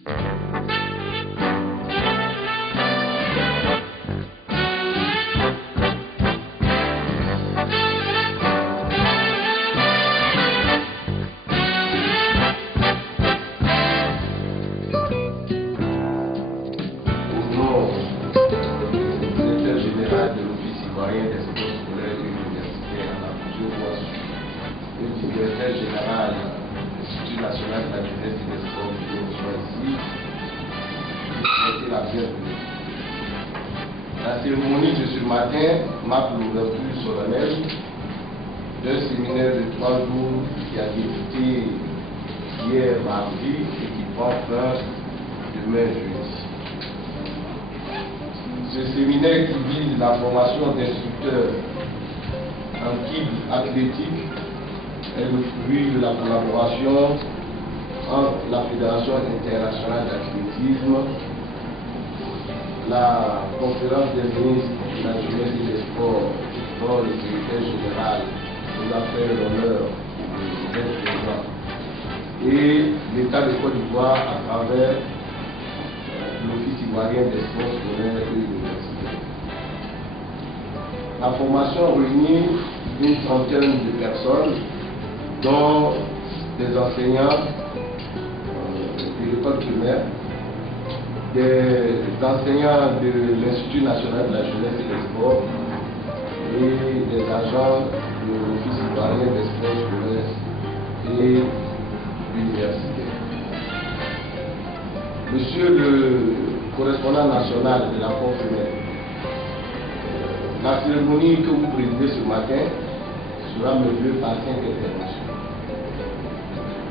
Directeur général de l'Institut national de la jeunesse et des sports qui soit ici, souhaiter la bienvenue. La cérémonie de ce matin marque l'ouverture solennelle d'un séminaire de 3 jours qui a débuté hier mardi et qui prend fin demain jeudi. Ce séminaire qui vise la formation d'instructeurs en kick athlétique est le fruit de la collaboration entre la Fédération internationale d'athlétisme, la conférence des ministres de la jeunesse et des sports, dont le secrétaire général nous a fait l'honneur d'être présent, et l'État de Côte d'Ivoire à travers l'Office ivoirien des sports scolaires et universitaires. La formation réunit une trentaine de personnes, dont des enseignants de l'école primaire, des enseignants de l'Institut national de la jeunesse et des sports et des agents de l'Office ivoirien des sports scolaires et universitaires. Monsieur le correspondant national de la Confédération, la cérémonie que vous présidez ce matin sera menée par 5 interventions.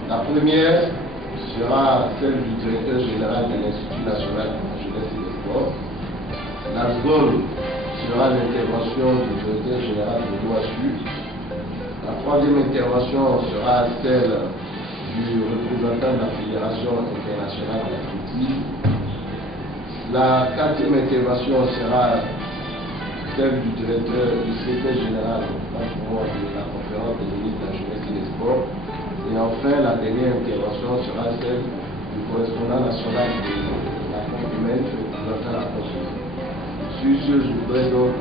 La première sera celle du directeur général de l'Institut national de la jeunesse et des sports. La seconde sera l'intervention du directeur général de l'OHU. La troisième intervention sera celle du représentant de la Fédération internationale d'athlétisme. La quatrième intervention sera celle du directeur du secrétaire général de la conférence des ministres de la jeunesse et des sports. Et enfin, la dernière intervention sera celle du correspondant national de la Confédération représentant la Confédération. Sur ce, je voudrais donc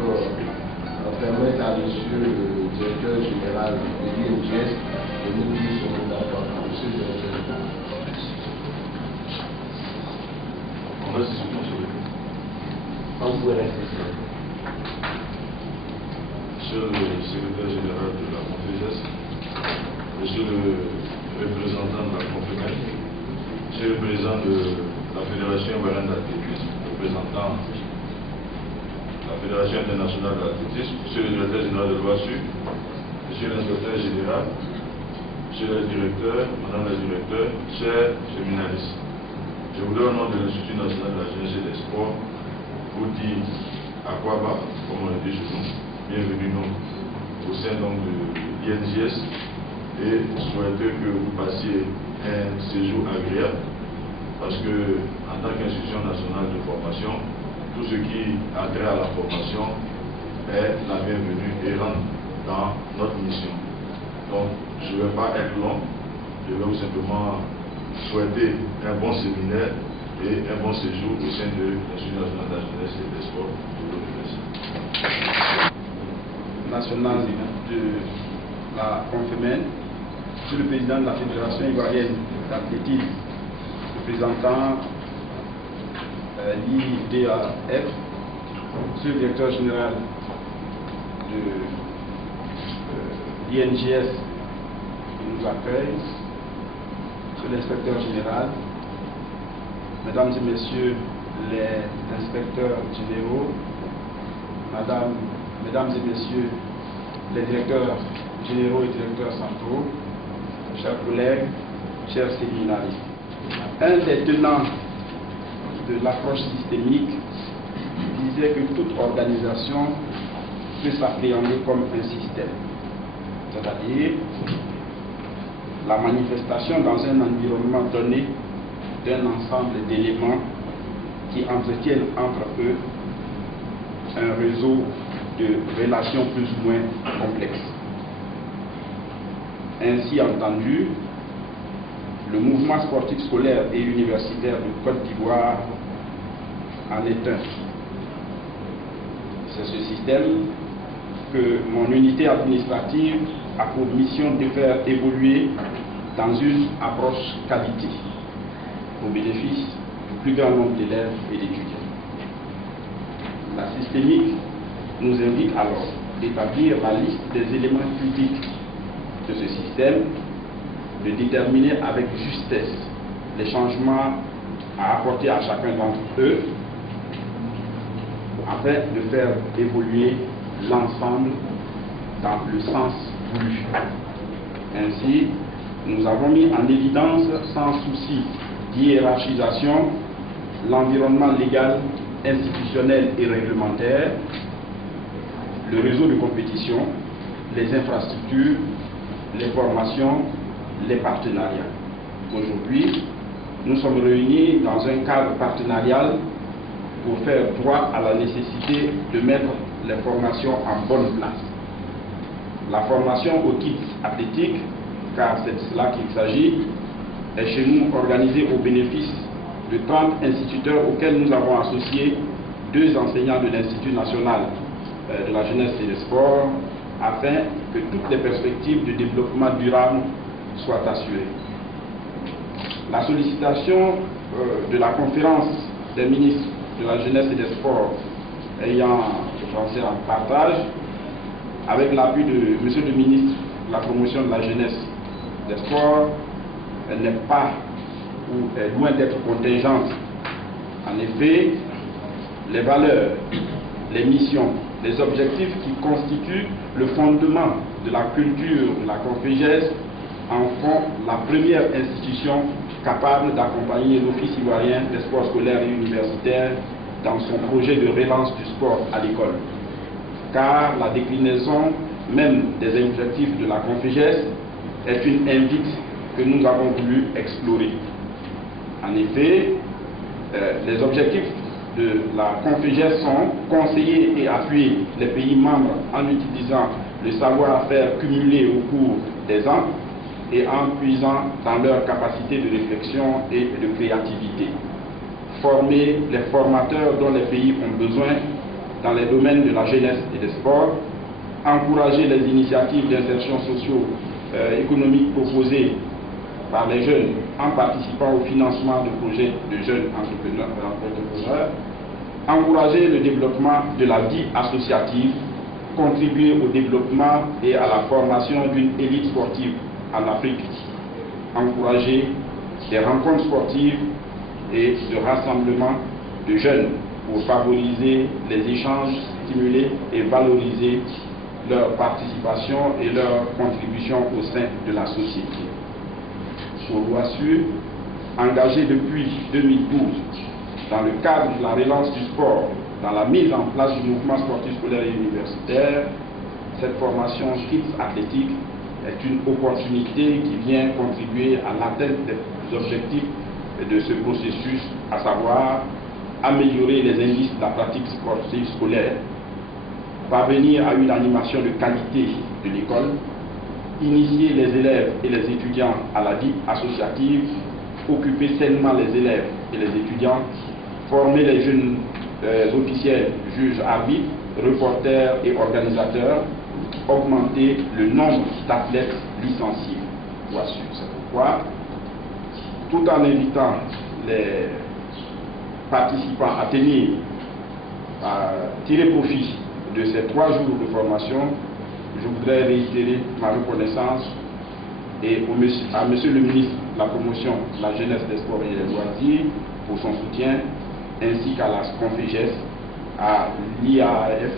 permettre à monsieur le directeur général de l'INGS de nous dire son mot d'ordre. Monsieur le directeur général. Monsieur le secrétaire général de la Confédération, monsieur le représentant de la Confédération, monsieur le président de la Fédération ivoirienne d'athlétisme, représentant la Fédération internationale d'athlétisme, monsieur le directeur général de l'OASU, monsieur l'inspecteur général, monsieur le directeur, madame la directeur, chers séminaristes. Je voudrais au nom de l'Institut national de la jeunesse et des sports vous dire à quoi va, comme on le dit chez nous. Bienvenue donc au sein donc de l'INGS et souhaiter que vous passiez un séjour agréable parce que en tant qu'institution nationale de formation, tout ce qui a trait à la formation est la bienvenue et rentre dans notre mission. Donc je ne vais pas être long, je vais vous simplement souhaiter un bon séminaire et un bon séjour au sein de l'Institut national de la jeunesse et des sports. Je vous remercie. National de la Confémen, monsieur le président de la Fédération ivoirienne d'athlétisme, représentant l'IDAF, monsieur le directeur général de l'INGS qui nous accueille, monsieur l'inspecteur général, mesdames et messieurs les inspecteurs généraux, mesdames et messieurs les directeurs généraux et directeurs centraux, chers collègues, chers séminaristes. Un des tenants de l'approche systémique disait que toute organisation peut s'appréhender comme un système, c'est-à-dire la manifestation dans un environnement donné d'un ensemble d'éléments qui entretiennent entre eux un réseau de relations plus ou moins complexes. Ainsi entendu, le mouvement sportif scolaire et universitaire de Côte d'Ivoire en est un. C'est ce système que mon unité administrative a pour mission de faire évoluer dans une approche qualité au bénéfice du plus grand nombre d'élèves et d'étudiants. La systémique nous invite alors d'établir la liste des éléments critiques de ce système, de déterminer avec justesse les changements à apporter à chacun d'entre eux, afin de faire évoluer l'ensemble dans le sens voulu. Ainsi, nous avons mis en évidence, sans souci d'hiérarchisation, l'environnement légal, institutionnel et réglementaire, le réseau de compétition, les infrastructures, les formations, les partenariats. Aujourd'hui, nous sommes réunis dans un cadre partenarial pour faire droit à la nécessité de mettre les formations en bonne place. La formation au kit athlétique, car c'est de cela qu'il s'agit, est chez nous organisée au bénéfice de 30 instituteurs auxquels nous avons associé 2 enseignants de l'Institut national de la jeunesse et des sports, afin que toutes les perspectives de développement durable soient assurées. La sollicitation de la conférence des ministres de la jeunesse et des sports ayant lancé en partage, avec l'appui de Monsieur le ministre de la promotion de la jeunesse des sports, elle n'est pas ou est loin d'être contingente. En effet, les valeurs, les missions, les objectifs qui constituent le fondement de la culture de la Confégès en font la première institution capable d'accompagner l'Office ivoirien des sports scolaires et universitaires dans son projet de relance du sport à l'école. Car la déclinaison même des objectifs de la Confégès est une invite que nous avons voulu explorer. En effet, les objectifs de la Confégès sont conseiller et appuyer les pays membres en utilisant le savoir-faire cumulé au cours des ans et en puisant dans leur capacité de réflexion et de créativité. Former les formateurs dont les pays ont besoin dans les domaines de la jeunesse et des sports, encourager les initiatives d'insertion socio-économique proposées par les jeunes en participant au financement de projets de jeunes entrepreneurs, encourager le développement de la vie associative, contribuer au développement et à la formation d'une élite sportive en Afrique, encourager des rencontres sportives et de rassemblement de jeunes pour favoriser les échanges, stimuler et valoriser leur participation et leur contribution au sein de la société. Pour l'OASU, engagé depuis 2012 dans le cadre de la relance du sport, dans la mise en place du mouvement sportif scolaire et universitaire, cette formation Kids athlétique est une opportunité qui vient contribuer à l'atteinte des objectifs de ce processus, à savoir améliorer les indices de la pratique sportive scolaire, parvenir à une animation de qualité de l'école, initier les élèves et les étudiants à la vie associative, occuper sainement les élèves et les étudiants, former les jeunes officiels, juges, arbitres, reporters et organisateurs, augmenter le nombre d'athlètes licenciés. Voici, c'est pourquoi, tout en invitant les participants à tirer profit de ces 3 jours de formation, je voudrais réitérer ma reconnaissance à Monsieur le ministre de la promotion de la jeunesse, des sports et des loisirs pour son soutien, ainsi qu'à la Confégès, à l'IAAF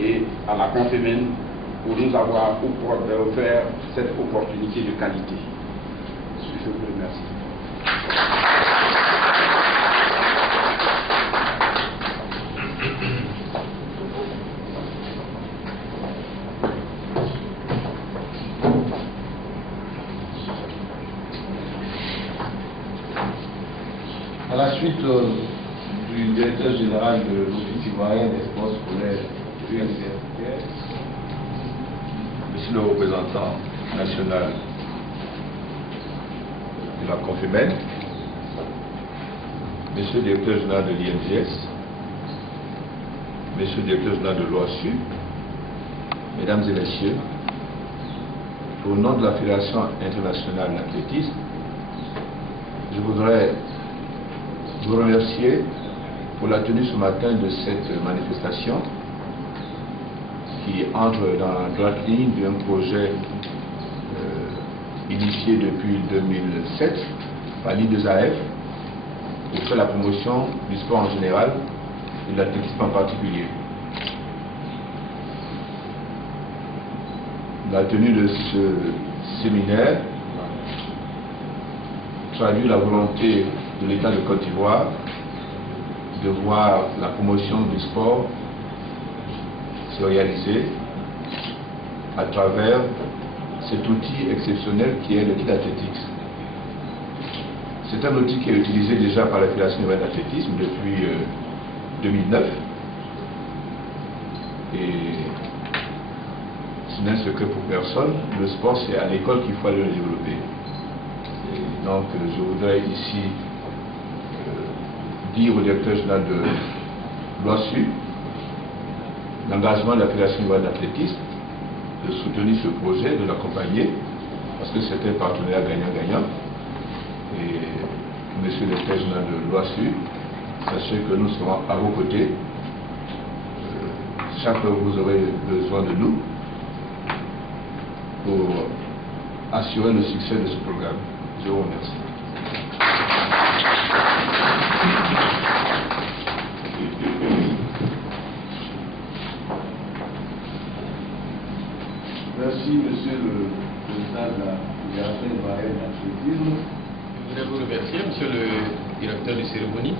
et à la Confémen pour nous avoir offert cette opportunité de qualité. Je vous remercie. À la suite du directeur général de l'Office ivoirien des sports scolaires et universitaires, Monsieur le représentant national de la Confémène, Monsieur le directeur général de l'INGS, Monsieur le directeur général de l'OASU, Mesdames et Messieurs, au nom de la Fédération internationale d'athlétisme, je voudrais vous remercier pour la tenue ce matin de cette manifestation qui entre dans la droite ligne d'un projet initié depuis 2007 par l'I2AF pour faire la promotion du sport en général et de l'athlétisme en particulier. La tenue de ce séminaire traduit la volonté de l'État de Côte d'Ivoire de voir la promotion du sport se réaliser à travers cet outil exceptionnel qui est le kit athlétique. C'est un outil qui est utilisé déjà par la Fédération ivoirienne d'athlétisme depuis 2009 et ce n'est un secret pour personne. Le sport, c'est à l'école qu'il faut aller le développer. Et donc, je voudrais ici dire au directeur général de l'OASU l'engagement de la Fédération ivoirienne d'athlétisme de soutenir ce projet, de l'accompagner, parce que c'est un partenariat gagnant-gagnant. Et monsieur le directeur général de l'OASU, sachez que nous serons à vos côtés. Chaque fois que vous aurez besoin de nous pour assurer le succès de ce programme. Je vous remercie. Merci, Monsieur le Président de la Fédération ivoirienne d'athlétisme. Je voudrais vous remercier, Monsieur le Directeur de cérémonie,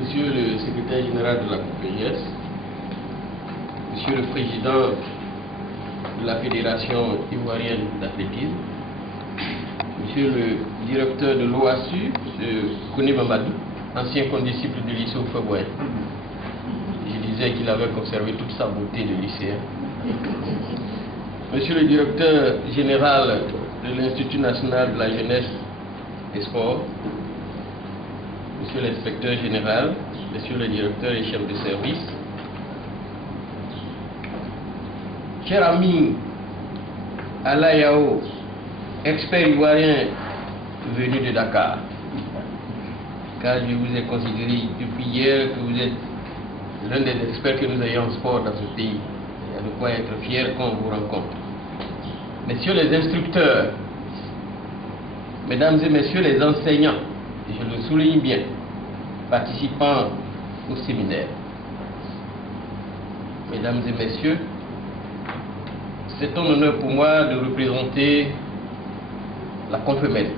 Monsieur le Secrétaire général de la COPEGES, Monsieur le Président de la Fédération ivoirienne d'athlétisme, Monsieur le Directeur de l'OASU, M. Kone Mamadou, ancien condisciple de lycée Oufoué. Je disais qu'il avait conservé toute sa beauté de lycéen. Monsieur le Directeur général de l'Institut national de la jeunesse et sport, Monsieur l'inspecteur général, Monsieur le directeur et chef de service, cher ami Ala Yao, expert ivoirien venu de Dakar, car je vous ai considéré depuis hier que vous êtes l'un des experts que nous ayons en sport dans ce pays. Il y a de quoi être fier quand on vous rencontre. Messieurs les instructeurs, Mesdames et Messieurs les enseignants, je le souligne bien, participants au séminaire, Mesdames et Messieurs, c'est un honneur pour moi de représenter la Confémène,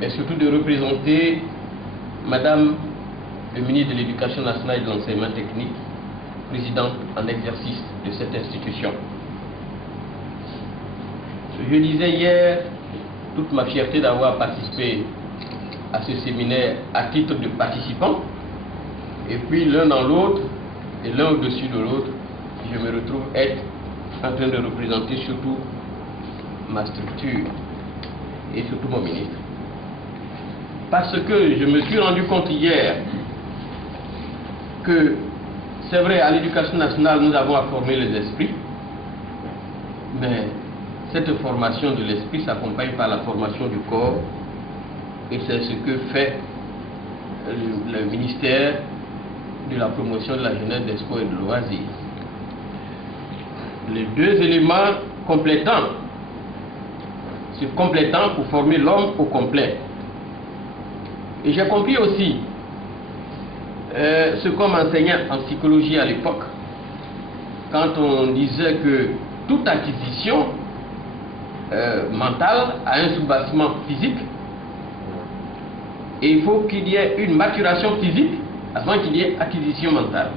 mais surtout de représenter Madame le ministre de l'Éducation nationale et de l'enseignement technique, présidente en exercice de cette institution. Je disais hier toute ma fierté d'avoir participé à ce séminaire à titre de participant, et puis l'un dans l'autre, et l'un au-dessus de l'autre, je me retrouve être en train de représenter surtout ma structure et surtout mon ministre. Parce que je me suis rendu compte hier que c'est vrai, à l'éducation nationale, nous avons à former les esprits, mais cette formation de l'esprit s'accompagne par la formation du corps, et c'est ce que fait le ministère de la promotion de la jeunesse, des sports et de loisirs. Les deux éléments complétants, se complétant pour former l'homme au complet. Et j'ai compris aussi ce qu'on m'enseignait en psychologie à l'époque, quand on disait que toute acquisition mentale a un soubassement physique, et il faut qu'il y ait une maturation physique avant qu'il y ait acquisition mentale.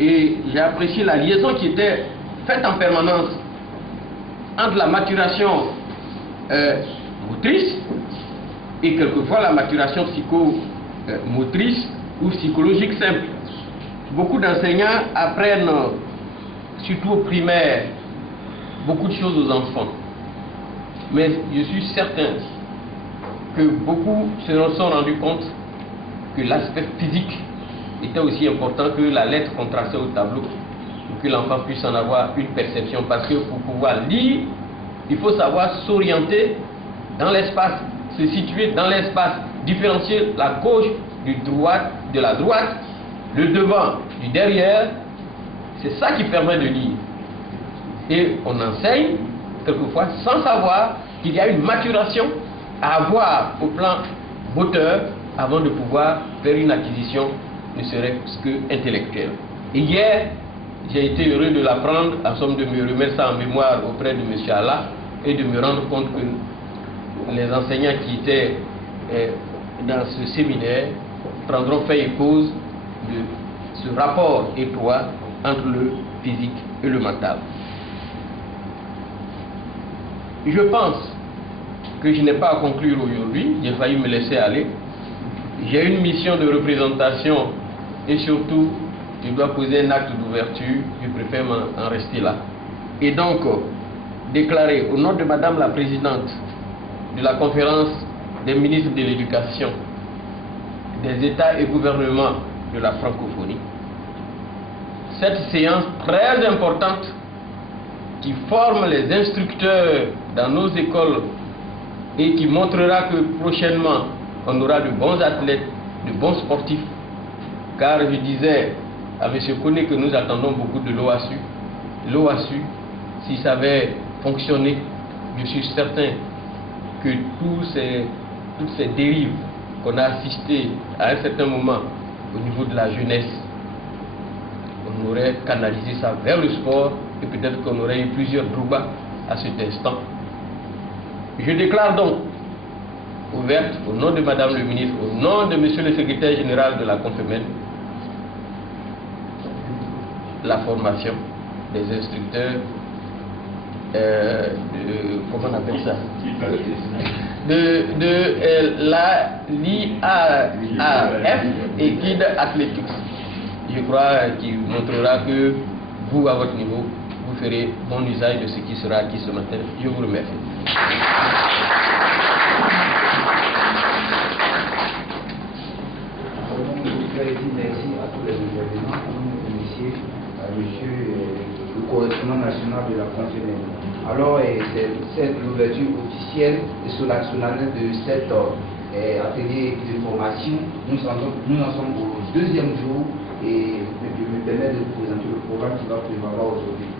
Et j'ai apprécié la liaison qui était faite en permanence entre la maturation motrice et quelquefois la maturation psychomotrice ou psychologique simple. Beaucoup d'enseignants apprennent, surtout au primaire, beaucoup de choses aux enfants. Mais je suis certain que beaucoup se sont rendus compte que l'aspect physique était aussi important que la lettre qu'on traçait au tableau, pour que l'enfant puisse en avoir une perception. Parce que pour pouvoir lire, il faut savoir s'orienter dans l'espace, se situer dans l'espace, différencier la gauche de la droite, le devant du derrière. C'est ça qui permet de lire. Et on enseigne quelquefois sans savoir qu'il y a une maturation à avoir au plan moteur avant de pouvoir faire une acquisition ne serait-ce que intellectuelle. Et hier, j'ai été heureux de l'apprendre, en somme de me remettre ça en mémoire auprès de M. Allah et de me rendre compte que les enseignants qui étaient dans ce séminaire prendront fait et cause de ce rapport étroit entre le physique et le mental. Je pense que je n'ai pas à conclure aujourd'hui, j'ai failli me laisser aller. J'ai une mission de représentation et surtout, je dois poser un acte d'ouverture, je préfère en rester là. Et donc, déclarer au nom de Madame la Présidente de la conférence des ministres de l'Éducation, des États et gouvernements de la francophonie, cette séance très importante qui forme les instructeurs dans nos écoles et qui montrera que prochainement on aura de bons athlètes, de bons sportifs, car je disais à M. Koné que nous attendons beaucoup de l'OASU. L'OASU, si ça avait fonctionné, je suis certain que toutes ces dérives qu'on a assistées à un certain moment au niveau de la jeunesse, on aurait canalisé ça vers le sport et peut-être qu'on aurait eu plusieurs Drouba à cet instant. Je déclare donc ouverte au nom de Madame le ministre, au nom de Monsieur le secrétaire général de la Confémène, la formation des instructeurs comment on appelle ça, de l'IAF et guide athlétique. Je crois qu'il montrera que vous, à votre niveau, vous ferez bon usage de ce qui sera acquis ce matin. Je vous remercie. Merci à tous les intervenants. Monsieur le correspondant national de la Confédération. Alors, c'est l'ouverture officielle et solennelle de cet atelier de formation. Nous en sommes au deuxième jour et je me permets de vous présenter le programme qui va prévaloir aujourd'hui.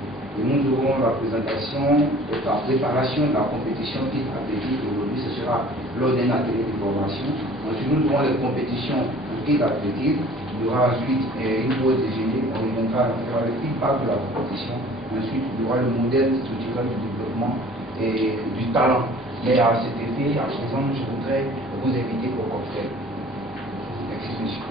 Et nous aurons la présentation et la préparation de la compétition type athlétique. Aujourd'hui, ce sera lors d'un atelier de formation. Ensuite, nous aurons les compétitions type athlétique. Il y aura ensuite une pause déjeuner. On reviendra sur le feedback de la compétition. Ensuite, il y aura le modèle structurel du développement et du talent. Mais à cet effet, à présent, je voudrais vous inviter au cocktail. Merci, monsieur.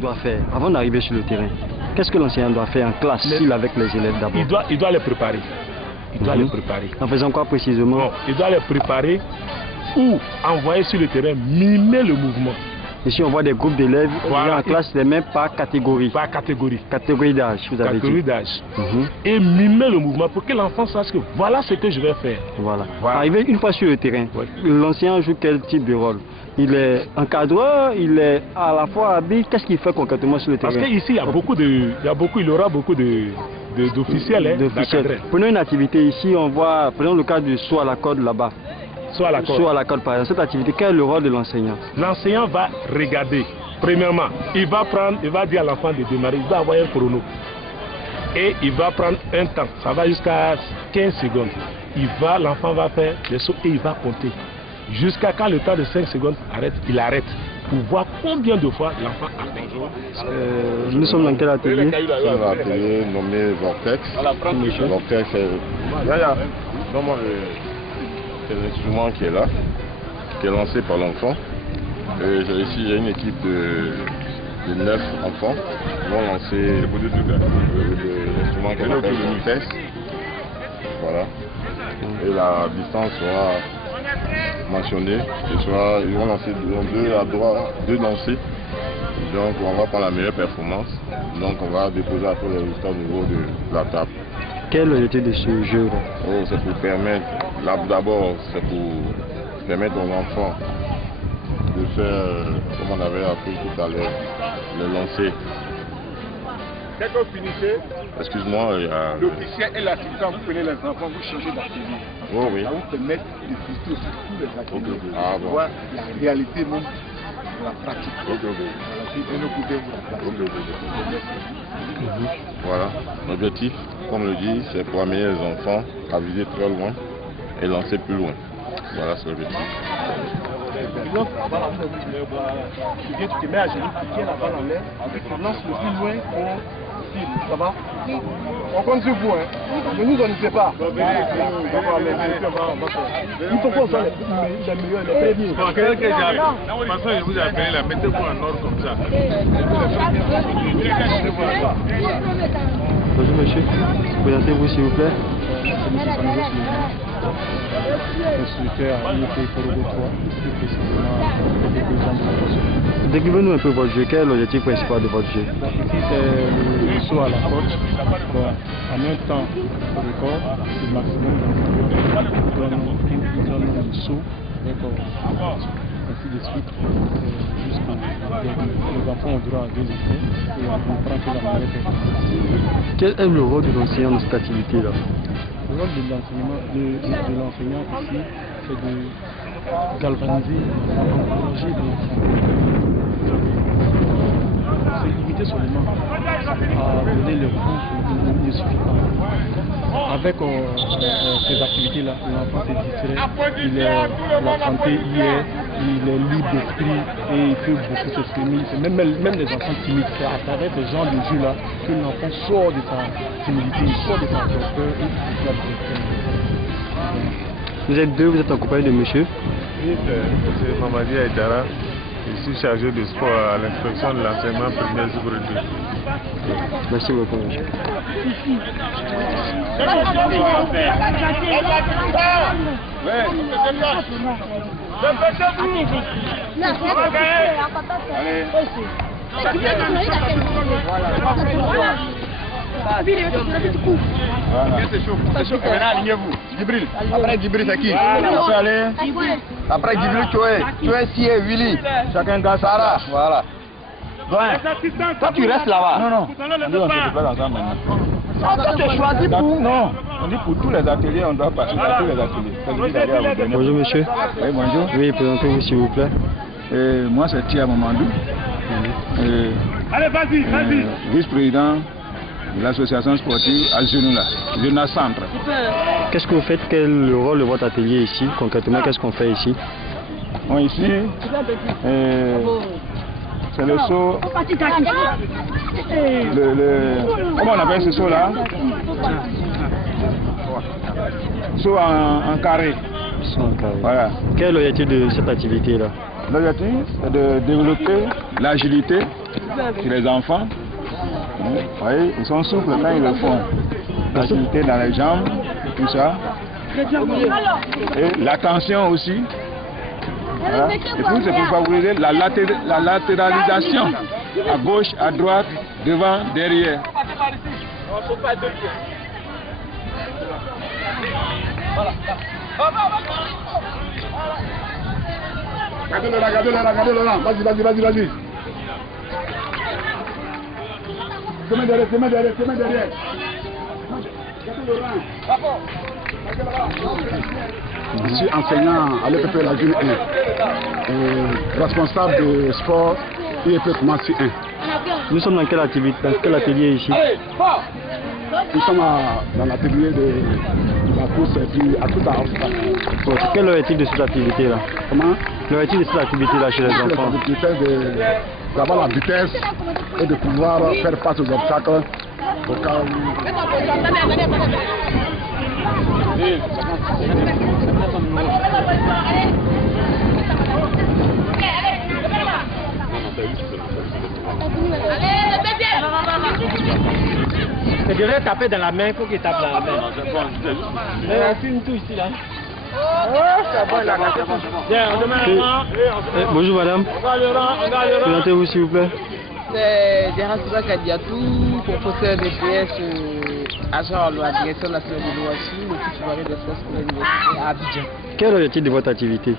Doit faire avant d'arriver sur le terrain? Qu'est-ce que l'enseignant doit faire en classe avec les élèves d'abord? Il doit les préparer. Il doit les préparer. En faisant quoi précisément? Bon, il doit les préparer ou envoyer sur le terrain, mimer le mouvement. Et si on voit des groupes d'élèves voilà, en classe, les mêmes par catégorie? Par catégorie. Catégorie d'âge, vous avez dit. Catégorie d'âge. Et mimer le mouvement pour que l'enfant sache que voilà ce que je vais faire. Voilà. Arrivé une fois sur le terrain, l'enseignant joue quel type de rôle? Il est encadreur, il est à la fois habile. Qu'est-ce qu'il fait concrètement sur le terrain? Parce qu'ici, il aura beaucoup d'officiels. Prenons une activité ici, on voit, prenons le cas du saut à la corde là-bas. Saut à la corde. Saut à la corde, par exemple. Cette activité, quel est le rôle de l'enseignant? L'enseignant va regarder. Premièrement, il va dire à l'enfant de démarrer, il va avoir un chrono. Et il va prendre un temps, ça va jusqu'à 15 secondes. L'enfant va faire des sauts et il va compter. Jusqu'à quand le temps de 5 secondes arrête, il arrête pour voir combien de fois l'enfant a fait. Nous sommes dans quel atelier? C'est un atelier nommé Vortex. Vortex, c'est l'instrument qui est là, qui est lancé par l'enfant. Ici, il y a une équipe de 9 enfants qui vont lancer l'instrument qu'on appelle une vitesse. Voilà. Et la distance sera mentionnée. Ils vont lancer deux lancers. Donc on va prendre la meilleure performance. Donc on va déposer après les résultats au niveau de la table. Quel était de ce jeu? C'est pour permettre, d'abord c'est pour permettre aux enfants de faire, comme on avait appris tout à l'heure, le lancer. Dès que vous finissez, excuse-moi, l'officiel et l'assistant, vous prenez les enfants, vous changez d'atelier. Oh, oui. Ça vous permet de visiter aussi tous les ateliers. Okay. Ah, bon. Voir la réalité même de la pratique. Et nous pouvons vous la placer. Voilà, l'objectif, comme le dit, c'est pour amener les enfants à viser très loin et lancer plus loin. Voilà, c'est l'objectif. Donc, voilà, tu viens, tu te mets à genoux, tu tiens la balle en l'air, et tu lances le plus loin pour cible. Ça va? On compte sur vous, hein. Ne nous en pas. Il faut qu'on soit les meilleurs, les premiers. Parce que je vous ai appelé là, mettez-vous en ordre comme ça. Bonjour monsieur, présentez-vous s'il vous plaît. Instructeur à l'UNIT Korogo 3, plus précisément des paysans de formation. Décrivez-nous un peu votre jeu, quel est l'objectif principal de votre jeu? Ici c'est le saut à la côte. Bon, en un temps record, c'est le maximum d'environ le saut avec ainsi de suite jusqu'à les enfants ont droit à 2 essais et on comprend que la meilleure performance. Quel est le rôle de l'enseignant dans cette activité-là? Le rôle de l'enseignant ici, c'est de galvaniser, d'encourager les enfants. Se limiter seulement à donner les cours ne suffit pas. Avec ces activités-là, l'enfant se distrait, la santé y est, il est libre d'esprit et il peut beaucoup s'exprimer. Même les enfants timides, c'est à travers ce genre de jeu-là que l'enfant sort de sa timidité, il sort de sa peur et il va Vous êtes deux, vous êtes en compagnie de monsieur? Oui, c'est Mamadi Aïdara. Je suis chargé de sport à l'inspection de l'enseignement primaire Zoubre 2. Merci beaucoup, monsieur. C'est chaud. Maintenant, alignez-vous. Djibril. Après Djibril, c'est qui? Après Djibril, tu es si et Willy. Chacun gagne Sarah. Voilà. Toi, tu restes là-bas. Non. Nous, on se déplace ensemble maintenant. Toi, tu es choisi pour. Non. On dit pour tous les ateliers, on doit passer dans tous les ateliers. Bonjour, monsieur. Oui, bonjour. Oui, présentez-vous, s'il vous plaît. Moi, c'est Tia Mamadou. Allez, vas-y. Vice-président de l'association sportive à Genoula, Genoula Centre. Qu'est-ce que vous faites? Quel est le rôle de votre atelier ici? Concrètement, qu'est-ce qu'on fait ici? Bon, ici, c'est le saut. Comment on appelle ce saut-là? Saut en carré. Saut en carré. Voilà. Quel est l'objectif de cette activité-là? L'objectif, c'est de développer l'agilité chez les enfants. Vous voyez, ils sont souples quand ils le font. L'agilité dans les jambes, tout ça. Et l'attention aussi. Voilà. Et puis c'est pour favoriser la latéralisation. À gauche, à droite, devant, derrière. Regardez-le là. Vas-y. Semaine derrière. Je suis enseignant à l'EPP La June 1, responsable de sport IEP Koumassi 1. Nous sommes dans quelle activité, dans quel atelier ici? Nous sommes dans l'atelier de la course à tout à obstacle. Quel est l'objectif de cette activité-là? Comment? L'objectif de cette activité-là chez les enfants? D'avoir la vitesse et de pouvoir faire face aux obstacles au cas où... Tu devrais taper dans la main, il faut qu'il tape dans la main. On filme tout ici là. Bonjour madame. Présentez-vous s'il vous plaît. C'est Derasiba Kadiatou, professeur de PS, agent à la direction nationale de l'OHU, l'Office souverain des forces pour l'université à Abidjan. Quel est l'objectif de votre activité?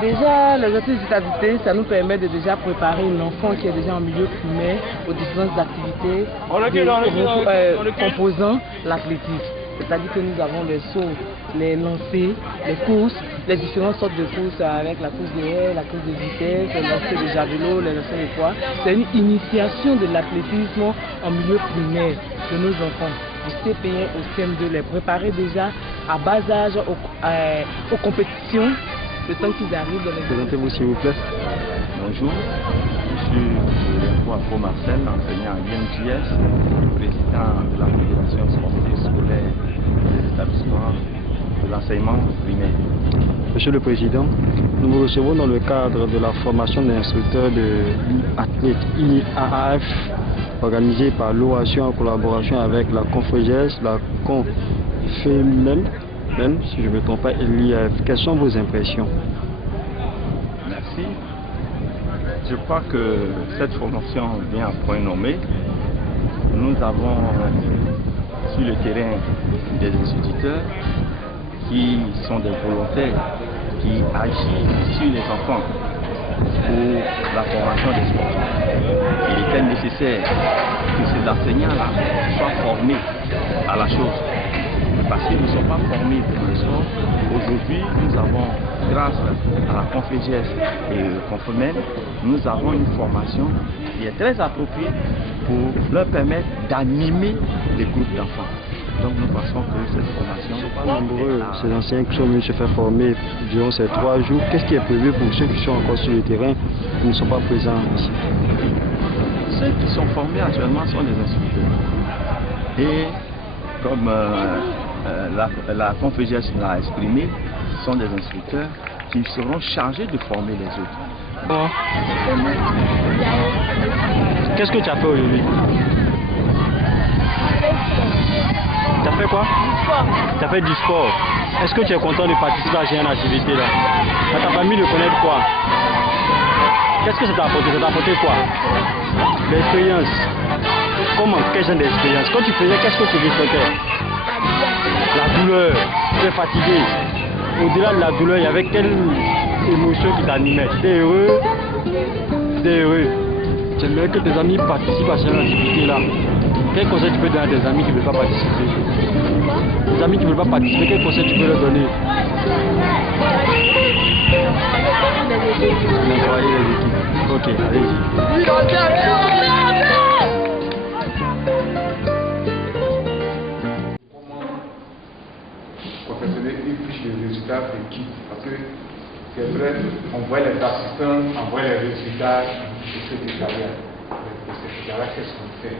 Déjà, l'objectif de cette activité, ça nous permet de déjà préparer l'enfant qui est déjà en milieu primaire aux différentes activités composant l'athlétisme. C'est-à-dire que nous avons les sauts, les lancers, les courses, les différentes sortes de courses avec la course de haie, la course de vitesse, les lancers de javelot, les lancers de poids. C'est une initiation de l'athlétisme en milieu primaire de nos enfants, du CP1 au CM2, les préparer déjà à bas âge aux compétitions, le temps qu'ils arrivent dans les... Présentez-vous s'il vous plaît. Bonjour, je suis Afro Marcel, enseignant à l'INJS, président de la Fédération sportive scolaire des établissements de l'enseignement primaire. Monsieur le Président, nous vous recevons dans le cadre de la formation d'instructeurs de l'athlète IAAF organisée par l'OHU en collaboration avec la CONFEGES, la CONFEMEN, si je ne me trompe pas, et l'IAF. Quelles sont vos impressions? Merci. Je crois que cette formation vient à point nommé. Nous avons sur le terrain des instituteurs qui sont des volontaires qui agissent sur les enfants pour la formation des sportifs. Il était nécessaire que ces enseignants-là soient formés à la chose. Parce qu'ils ne sont pas formés dans le sport. Aujourd'hui, nous avons, grâce à la CONFEGES et le CONFEMEN, nous avons une formation qui est très appropriée pour leur permettre d'animer des groupes d'enfants. Donc nous pensons que cette formation... Ils ne sont pas nombreux, ces enseignants qui sont venus se faire former durant ces 3 jours. Qu'est-ce qui est prévu pour ceux qui sont encore sur le terrain, qui ne sont pas présents ici? Ceux qui sont formés actuellement sont des instructeurs. Et comme la CONFEGES l'a exprimé, ce sont des instructeurs qui seront chargés de former les autres. Bon. Qu'est-ce que tu as fait aujourd'hui? Tu as fait quoi? Tu as fait du sport. Est-ce que tu es content de participer à cette activité là? Ça t'a permis de connaître quoi? Qu'est-ce que ça t'a apporté? Ça t'a apporté quoi? L'expérience. Comment? Quel genre d'expérience? Quand tu faisais, qu'est-ce que tu ressentais? La douleur. Tu es fatigué. Au-delà de la douleur, il y avait quelle émotion qui t'animait? Tu étais heureux? Tu étais heureux. J'aimerais que tes amis participent à cette activité-là. Quel conseil tu peux donner à tes amis qui ne veulent pas participer? Tes amis qui ne veulent pas participer, quel conseil tu peux leur donner? Nettoyer les équipes. Ok, allez-y. Professionnels, ils fichent les résultats d'équipe. Parce que c'est vrai, on voit les assistants, on voit les résultats de ce secrétariat. Le secrétariat, qu'est-ce qu'on fait?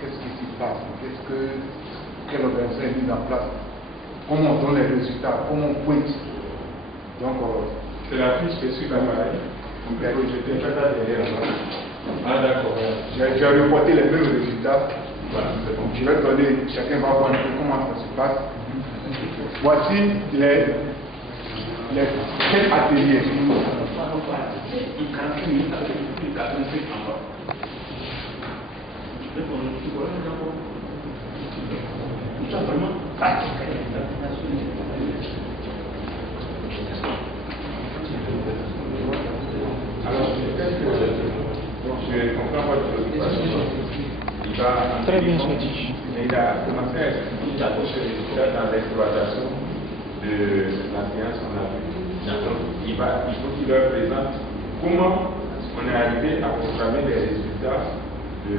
Qu'est-ce qui s'y passe? Quelle organisation est mise en place? Comment on donne les résultats? Comment on pointe? Donc, c'est la fiche qui est sur l'appareil. Donc, j'étais fait ça derrière. Ah, d'accord. J'ai reporté les mêmes résultats. Voilà. Donc, je vais donner, chacun va voir un peu comment ça se passe. Voici les 7 ateliers. Alors, je comprends votre préoccupation. Très bien, il a commencé à expliquer les résultats dans l'exploitation de la science qu'on a vue. Donc, il faut qu'il leur présente comment on est arrivé à programmer les résultats de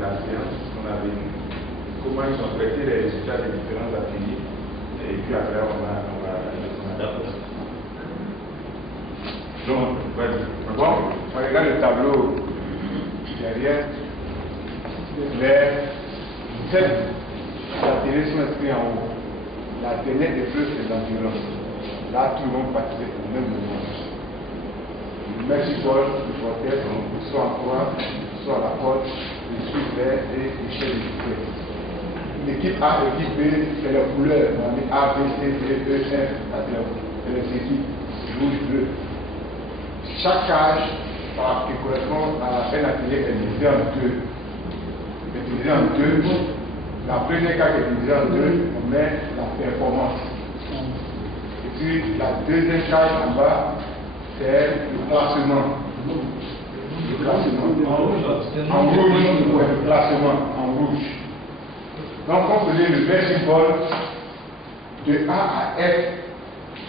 la science qu'on a vue, comment ils ont traité les résultats des différents ateliers, et puis après on va d'accord. Donc, bon, on regarde le tableau derrière. Les 7 ateliers sont inscrits en haut. La dernière des fleurs, c'est l'endurance. Là, tout le monde participe au même moment. Merci Paul, le porteur, on soit encore devant, soit à la porte, je suis vert et le chef de l'équipe A, l'équipe B, c'est la couleur. On a mis A, B, C, D, E, F, c'est les équipes rouge, bleu. Chaque cage qui correspond à un atelier est divisé en deux. La première cage est divisée en deux, on met la performance. Et puis la deuxième cage en bas, c'est le placement. Le placement. En rouge, ouais, le placement en rouge. Donc on faisait le même symbole de A à F.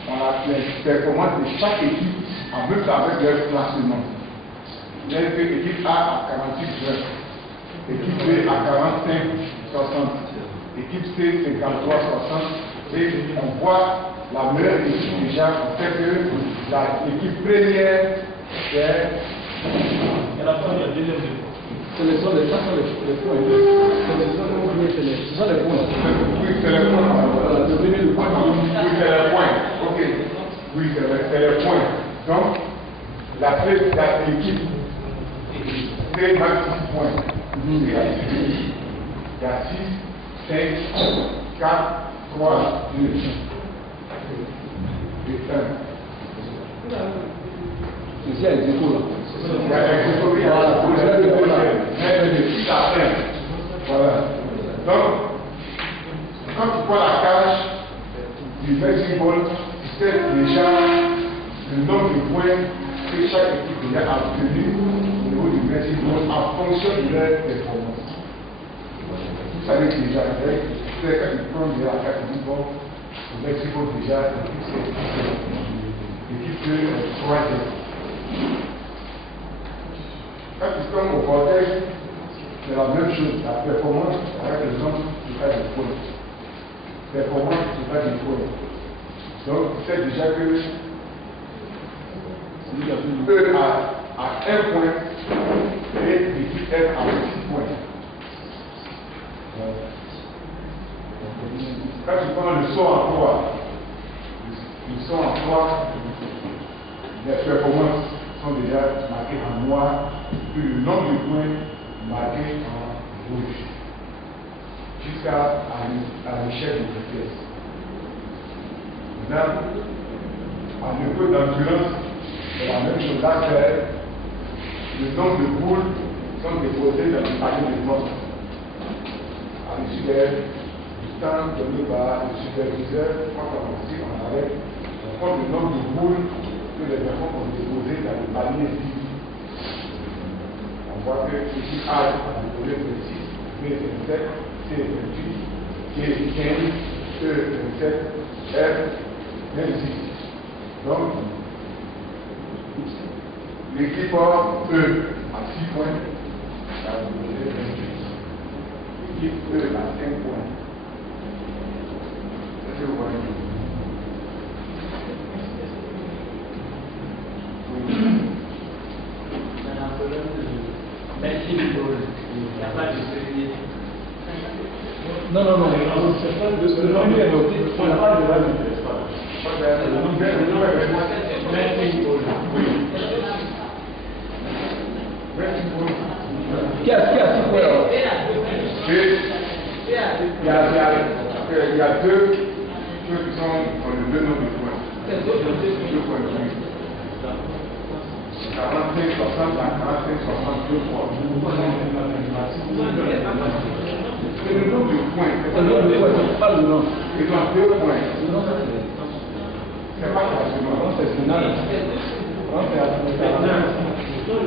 On a les performances de chaque équipe en même temps avec leur placement. Vous avez fait équipe A à 48 points, équipe B à 45, 60, équipe C 53, 60, et on voit la meilleure équipe déjà, on sait que l'équipe première c'est la première, deuxième. Ce sont les points. Ce sont les points. Oui, c'est les points. Le premier point. Oui, c'est les points. Ok. Oui, c'est les points. Donc, l'équipe fait max 6 points. Il y a 6, 5, 4, 3, 2 et 1. Ici, il y a les échos là. Il y a les échos, il y a les échos là. Voilà. Donc, quand tu prends la cage du même symbole, tu sais déjà le nombre de points que chaque équipe a obtenu au niveau du même symbole en fonction de leur performance. Vous savez déjà, quand tu prends déjà la carte du bon, le même symbole déjà, l'équipe de troisième. Quand tu tombes au cortex, c'est la même chose. La performance avec les hommes, tu fais des points. Performance, tu fais des points. Donc, tu sais déjà que E a 1 point et l'équipe F a 6 points. Quand tu prends le saut en 3, le saut en 3, les performances sont déjà marquées en noir, puis le nombre de points marqué en rouge, jusqu'à l'échelle de vitesse. Maintenant, en épreuve d'endurance, c'est la même chose. Là, c'est le nombre de boules sont déposées dans le panier de porte. À l'issue du temps donné par le superviseur, quand on arrête, on compte le nombre de boules que les personnes ont déposées dans le panier vide. On voit que ici A a déposé 26, B 27, C 28, G 15, E 27, F 26. Donc, l'équipe E a 6 points, a déposé 28. L'équipe E a 5 points. Est-ce que vous voyez? Merci beaucoup. Il n'y a pas de souci. Non, c'est pas le nom est noté, on n'a pas de la vitesse. Merci beaucoup. Merci beaucoup. Qui a 6 points? Il y a deux qui sont dans le deux nombres de points. 2 points. 45, 60, 45, 62 fois. C'est le nombre de points. C'est le nombre de points, pas le nom. Ils ont 2 points. C'est pas forcément. C'est final. Ceux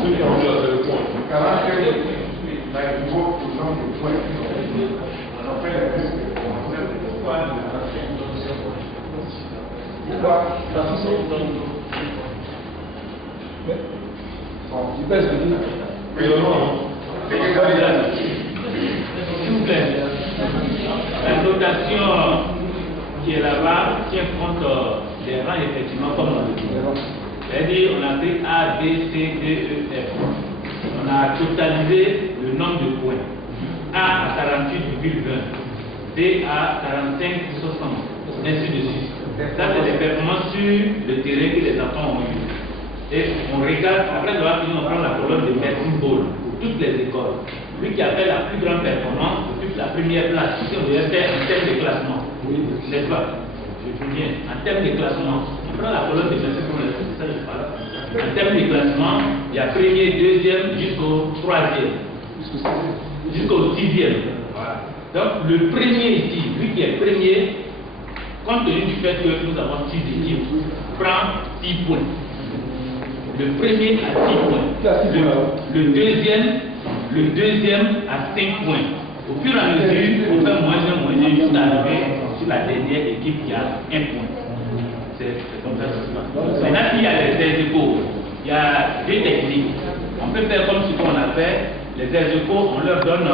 qui ont le point. 45, il faut le nombre de points. On fait les risques. Pourquoi? Parce que il pèse le dit. Oui, non. S'il vous plaît, la notation qui est là-bas tient compte des rangs, effectivement, comme on le dit. C'est-à-dire, on a pris A, B, C, D, E, F. On a totalisé le nombre de points. A à 48,20, B à 45,60, ainsi de suite. Ça, c'est des performances sur le terrain que les enfants ont eu. Et on regarde, après avoir fini, on prend la colonne de Medicine Ball pour toutes les écoles. Lui qui a fait la plus grande performance occupe la première place. Si on devait faire en termes de classement, n'est-ce pas? Je dis bien, en termes de classement, on prend la colonne de Medicine Ball, c'est ça je parle. En termes de classement, il y a premier, deuxième jusqu'au troisième. Jusqu'au sixième. Voilà. Donc le premier ici, lui qui est premier, compte tenu du fait que nous avons 6 équipes, prend 6 points. Le premier a 6 points. Le deuxième a 5 points. Au fur et à mesure, on fait moins jusqu'à arriver sur la dernière équipe qui a 1 point. C'est comme ça que ça se passe. Maintenant, s'il y a les ex-aequo, il y a 2 techniques. On peut faire comme ce qu'on a fait. Les ex-aequo, on leur donne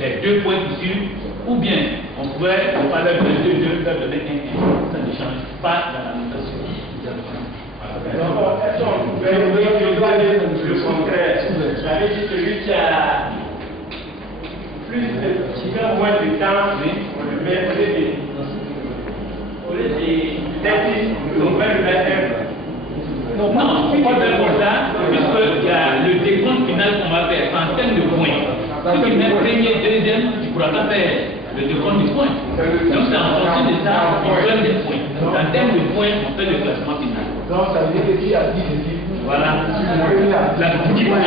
les 2 points qui suivent, ou bien on pourrait ne pas leur donner 2, leur donner 1. Ça ne change pas dans la notation. Donc, est-ce qu'on pouvait le contraire? C'est-à-dire que celui qui a moins de temps, on le met au lieu de 10, on va le mettre 1. Non, si tu fais comme ça, puisqu'il y a le décompte final qu'on va faire, c'est en termes de points. Si tu mets premier, deuxième, tu ne pourras pas faire le décompte du point. Donc c'est en fonction de ça qu'on donne des points. Donc en termes de points, on fait le classement final. Donc ça veut dire qu'il y a 10 équipes. Voilà. La petite points.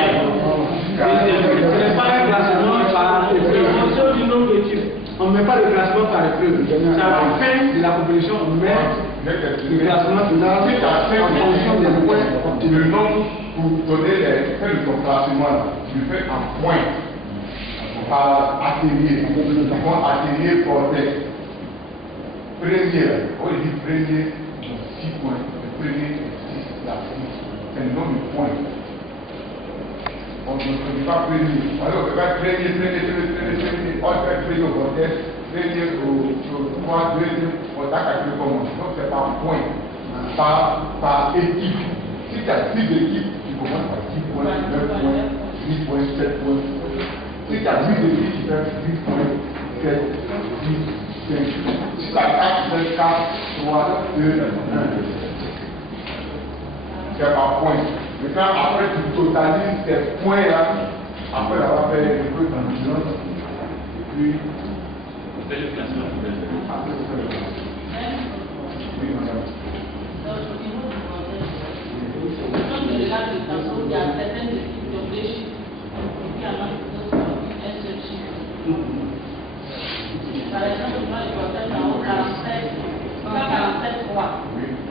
C'est pas un classement par fonction du nombre d'équipes. On ne met pas le classement par épreuve. C'est à la fin de la compétition, on met le classement final en fonction des points. Le nombre pour donner ton classement, tu le fais en points. Par atelier, atelier porté. Premier, on dit premier, 6 points. Le premier, 6, c'est le nombre de points. On ne dit pas premier. Alors, on va premier, on fait premier au porté, premier au 3, deuxième, on t'a calculé comment. Donc, c'est par point, par équipe. Si tu as 6 équipes, tu commences par 6 points, 9 points, 8 points, 7 points. Si tu as 8 équipes, tu fais 8 points, 7, 10, 5. Si tu as 4, tu fais 4, 3, 2, 1. C'est par point. Maintenant, après, tu totalises tes points-là. Après avoir fait un peu d'ambiance. Et puis, on fait le classement. Après, on fait le classement. Oui, madame. Quand je regarde le tableau, il y a certaines équipes qui ont des chiffres. Et puis, alors, par exemple, moi je vois ça en 47, 147 3,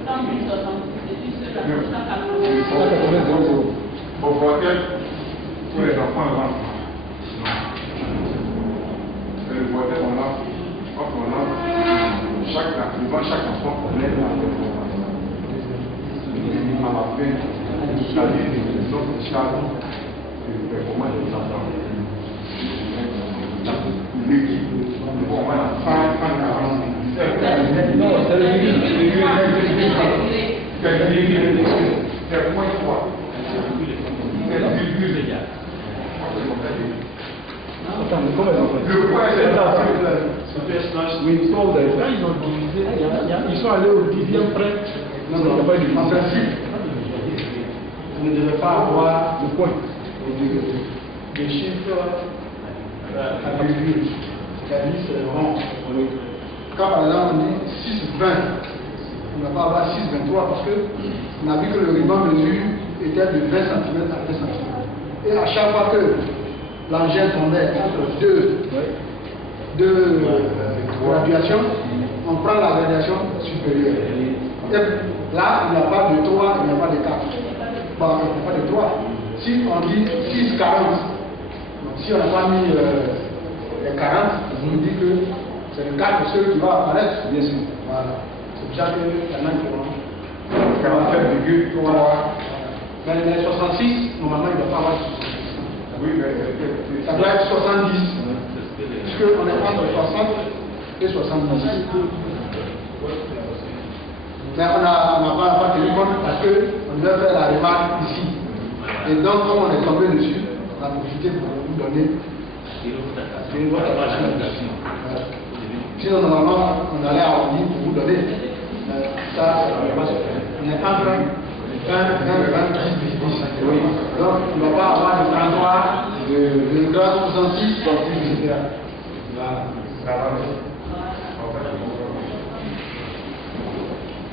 170, et puis ceux-là, 180. Au voter pour les enfants avant. Le voter, on a devant chaque enfant, on met la information. À la fin, la liste des autres charges de performance des enfants. L'équipe, on va la fin, non, c'est point 3. Le point, c'est oui, ils ont divisé, ils sont allés au 10e près. Non, il n'y a pas eu en principe. Vous ne devez pas avoir de point. Des chiffres à virgule. C'est-à-dire, c'est rond. Quand par exemple on dit 6,20, on ne va pas avoir 6,23 parce qu'on a vu que le ruban mesure était de 20 cm à 20 cm. Et à chaque fois que l'engin tombait entre deux graduations, on prend la graduation supérieure. Et là, il n'y a pas de 3, il n'y a pas de 4. Bon, il n'y a pas de 3. Si on dit 6,40, si on n'a pas mis les 40, on dit que c'est le 4 de ceux qui va apparaître, bien sûr. Voilà. C'est pour ça qu'il y en a qui vont 47,3. Mais les 66, normalement, il ne doit pas avoir 66. Oui, mais ça doit être 70. Puisqu'on est entre 60 et 70. Mais on n'a pas tenu compte parce qu'on devait faire la remarque ici. Et donc, comme on est tombé dessus, on a profité pour vous donner une votation. Sinon, normalement, on allait arrondir pour vous donner. Ça, on est en train Oui. Donc, il ne va pas avoir de trottoir de grade 66 sortie militaire. Là, ça va.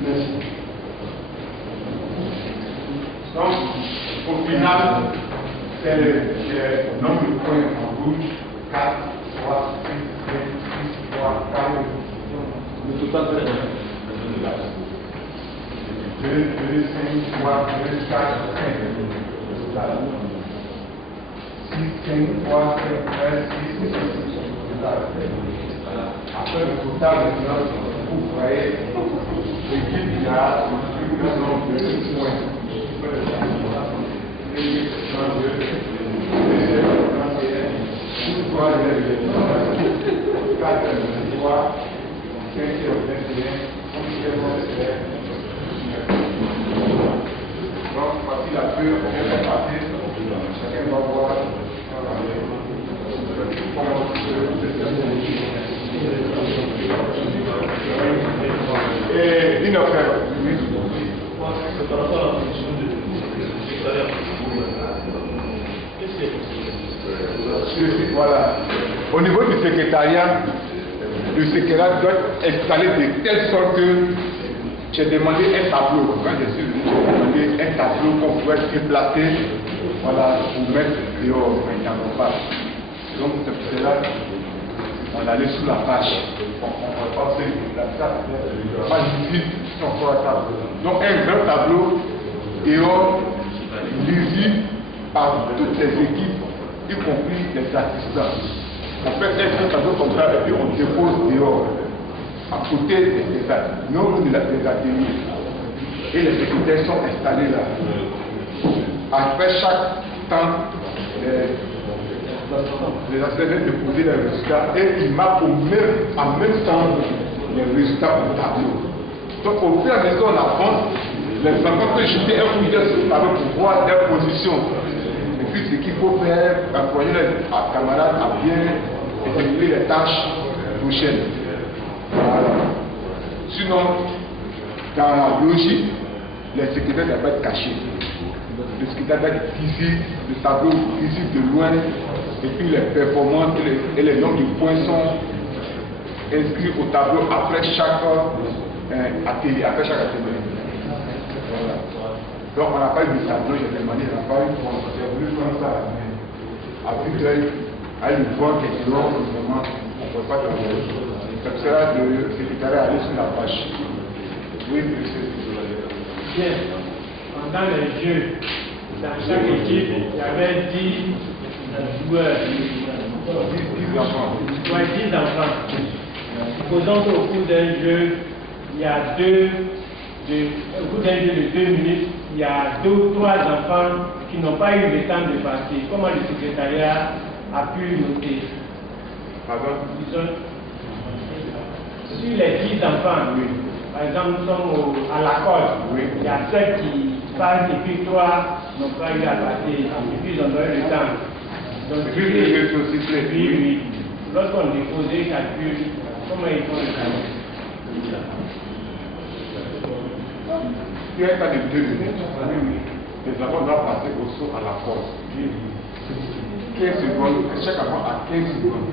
Merci. Donc, au final, c'est le nombre de points en rouge 4, 3, 6, 7, 6, 3, 4. Le total de 2, 5, 3, 2, 4, 5. Le total. 6, 5, 3, 5, 13, 6, 7, 6. Le total. Après le total de notre, vous voyez, l'équipe a un plus grand nombre de points. Donc, voici la pure, on vient de passer, chacun va voir comment et une affaire. C'est par rapport à la fonction de secrétariat. Voilà. Au niveau du secrétariat, le secrétariat doit être installé de telle sorte que j'ai demandé un tableau. Quand je suis venu, j'ai demandé un tableau qu'on pouvait déplacer, voilà, pour mettre dehors, mais il n'y en a pas. Donc c'est pour cela on allait sous la page. On va passer la table, pas difficile, encore la table. Donc un grand tableau dehors, lisible par toutes les équipes, y compris les assistants. On fait un tableau comme ça et puis on dépose dehors, à côté des ateliers. Et les secrétaires sont installés là. Après chaque temps, les assistants viennent déposer les résultats et ils marquent en même temps les résultats au tableau. Donc au fur et à mesure on avance, les enfants peuvent jeter un coup d'œil sur le tableau pour voir leur position. Et puis ce qu'il faut faire, encourager les camarades à bien effectuer les tâches prochaines. Voilà. Sinon, dans la logique, les secrétaires ne doivent pas être cachés. Le secrétaire doit être visible, le tableau visible de loin, et puis les performances et les nombres de points sont inscrits au tableau après chaque atelier. Voilà. Donc on n'a pas eu de tableau, j'ai demandé, on n'a pas eu j'ai voulu prendre ça à vue d'œil, à une voix qui est dehors, vraiment, on ne peut pas travailler. Donc c'est là que le secrétariat allait sur la page. Oui, monsieur. Bien. Pendant les jeux, dans chaque équipe, il y avait 10 joueurs. 10 enfants. Ouais, 10 enfants. Supposons qu'au cours d'un jeu, il y a au cours d'un jeu de 2 minutes, il y a 2 ou 3 enfants qui n'ont pas eu le temps de passer. Comment le secrétariat a pu noter? Sur les 10 enfants, oui. Par exemple, nous sommes à la corde, oui. Il y a 7 qui passent et puis 3 n'ont pas eu à passer et puis ils ont donné le temps. Donc, oui. Lorsqu'on dépose les calculs, comment ils font le calcul? Il y a un cas de 2 minutes. Oui. Les enfants doivent passer au saut à la corde. 15 secondes, chaque enfant a 15 secondes.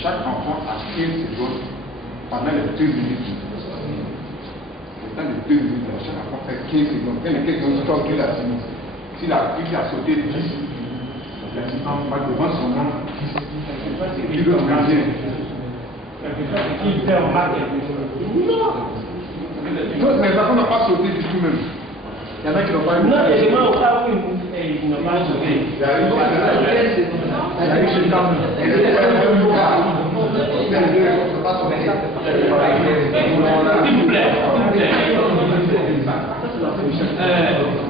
Chaque enfant a 15 secondes pendant les 2 minutes. Pendant les 2 minutes, chaque enfant fait 15 secondes. Et les 15 secondes sont calculées la sinon. S'il a sauté 10, l'assistant va devant son nom. Il veut revenir. Qui fait remarquer quelque chose? Non, les enfants n'ont pas sauté du tout même. Il y en a qui n'ont pas eu. Non, les gens au cas où ils n'ont pas sauté. S'il vous plaît.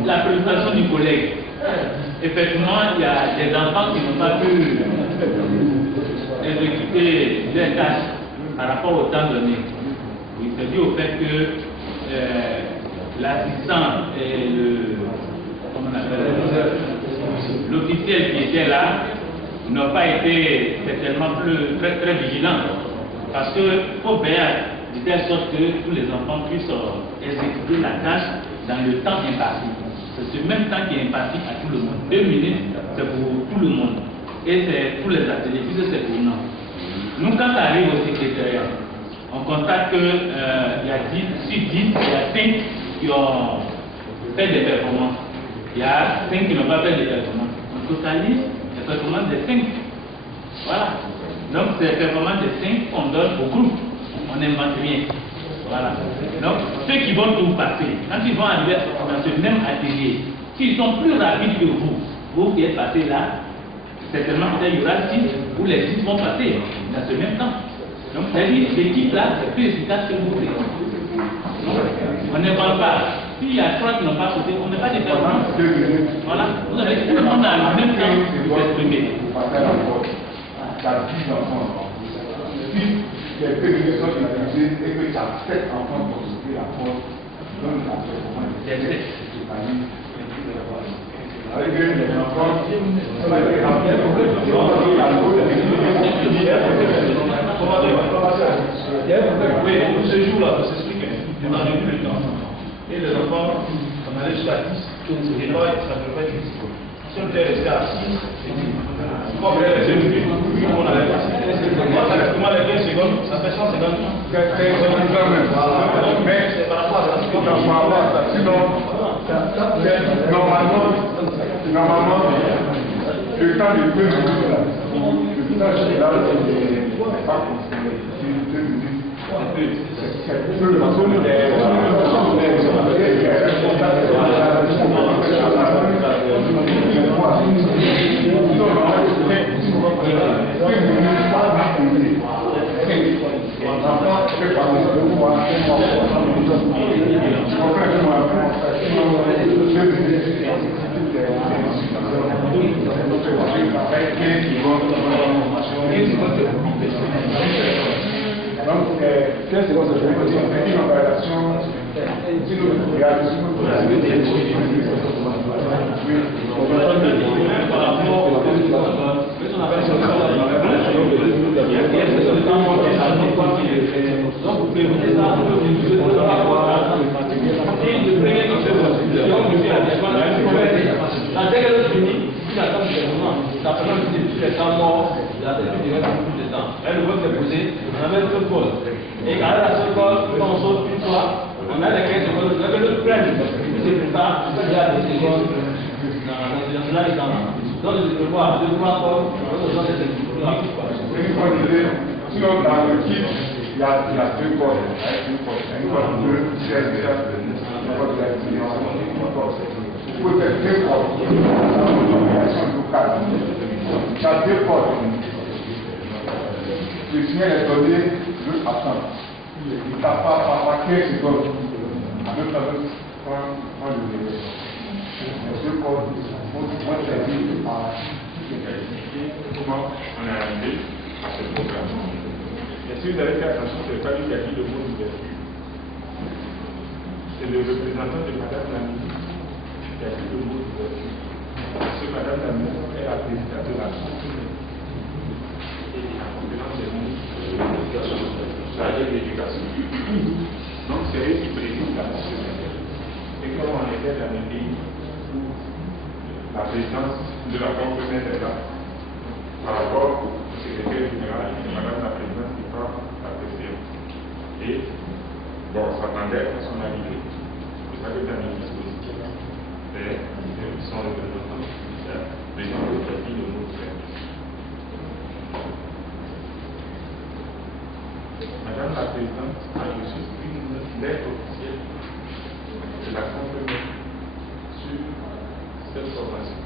La présentation du collègue. Effectivement, il y a des enfants qui n'ont pas pu exécuter des tâches par rapport au temps donné. Il s'est dû au fait que l'assistant et l'officiel qui était là n'ont pas été certainement très vigilants. Parce qu'il faut bien de telle sorte que tous les enfants puissent exécuter la tâche dans le temps imparti. C'est ce même temps qui est imparti à tout le monde. 2 minutes, c'est pour tout le monde. Et c'est tous les ateliers, puisque c'est pour nous. Nous, quand ça arrive au secrétariat, on constate qu'il y a 10, sur 10, il y a 5 qui ont fait des performances. Il y a 5 qui n'ont pas fait des performances. On totalise les performances des 5. Voilà. Donc, c'est les performances des 5 qu'on donne au groupe. On n'invente rien. Voilà. Donc, ceux qui vont tout passer, quand ils vont arriver dans ce même atelier, s'ils sont plus rapides que vous qui êtes passé là, certainement il y aura 6 ou les 6 vont passer dans ce même temps. Donc, c'est-à-dire l'équipe là, c'est plus efficace que vous. On n'invente pas. S'il y a 3 qui n'ont pas sauté, on n'est pas des performances. Voilà. Vous avez tout le monde a le même temps pour s'exprimer. Il y a peu de personnes qui l'ont utilisé et que tu as 7 enfants pour sauter la porte, donc la performance est très avec les enfants, on va les rappeler, oui, ce jour-là, on s'explique, on a vu le temps. Et les enfants, on allait jusqu'à 10, et là, ça devrait être 10. Si on était resté à 6, c'est 10. Comment on allait rester on allait passer. Comment les 15 secondes, ça fait 150 mais c'est par rapport à ça. Sinon, normalement, le temps de 2 minutes, le temps général, c'est pas considéré. 2 minutes, c'est peu. Donc, qu'est-ce que vous avez fait une opération, une réalisation le vote est posé, on avait le seul col. Et quand la seule col, quand on saute une fois, on a les 15 secondes, on avait le prenne. C'est pour ça, il y a des secondes dans la dans le devoir, 2 ou 3 cols, on a besoin d'être plus rapide. Sinon, dans le kit, il y a 2 cols. Une colle 2, 16, 16, une colle de vous pouvez faire 2 cols. L'opération locale. Il y a 2 cols. Le signal est donné, je attends. Il ne tape pas 15 secondes. En même temps, quand je le mets. Les 2 codes vont servir à comment on est arrivé à ce programme. Et si vous avez fait attention, ce n'est pas lui qui a dit le mot d'ouverture. C'est le représentant de Madame Lamine qui a dit le mot d'ouverture. Parce que Madame Lamine est la présidente de la conférence. Et la conférence est l'éducation. Donc c'est eux qui président la conférence. Et comme on était dans le pays, la présidence de la conférence est là. Par rapport au secrétaire général, Madame la présidente qui prend la présidence. Et bon, on s'attendait à son arrivée. C'est pas que dans les dispositifs, ils sont représentants. Les gens qui ont dit le mot de service. Madame la présidente a reçu une lettre officielle de la conférence sur cette formation.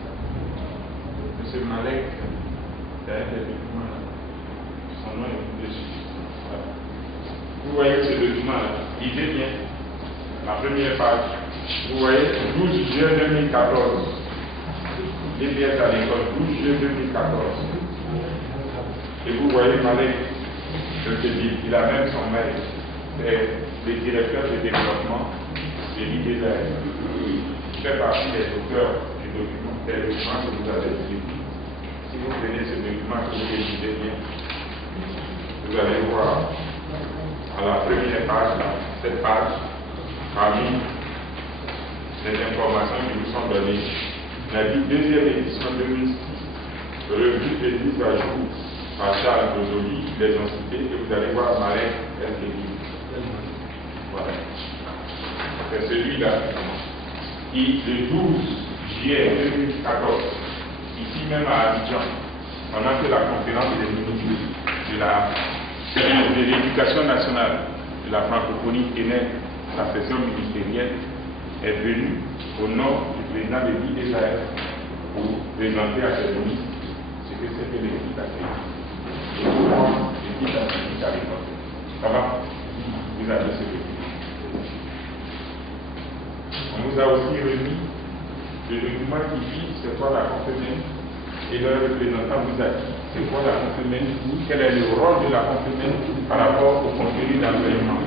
M. Malek, il y a des documents là. Son nom est dessus. Vous voyez ce document-là, lisez bien. La première page. Vous voyez, 12 juin 2014. DPS à l'école, 12 juin 2014. Et vous voyez Malek, il a même son mail. C'est le directeur de développement de l'IDESAE. Il fait partie des auteurs du document, des documents que vous avez vu. Si vous prenez ce document que vous lisez bien, vous allez voir à la première page, cette page, parmi les informations qui nous sont données, on a dit deuxième édition 2006, revue et mise à jour par Charles Bozoli, les ont cités, et vous allez voir Marek Elkeli. Voilà. C'est celui-là. Le 12 juillet 2014, ici même à Abidjan, on a fait la conférence des ministres de l'éducation nationale de la francophonie et la session ministérielle est venue au nom du président de l'ISAF pour présenter à ses ministres ce que c'est que l'équipe accueillie. Et pour moi, l'équipe accueillie a répondu. Ça va? Vous avez ce que on nous a aussi remis le document qui dit c'est quoi la conférence et le représentant vous a dit c'est quoi la conférence, quel est le rôle de la conférence par rapport au contenu d'enseignement.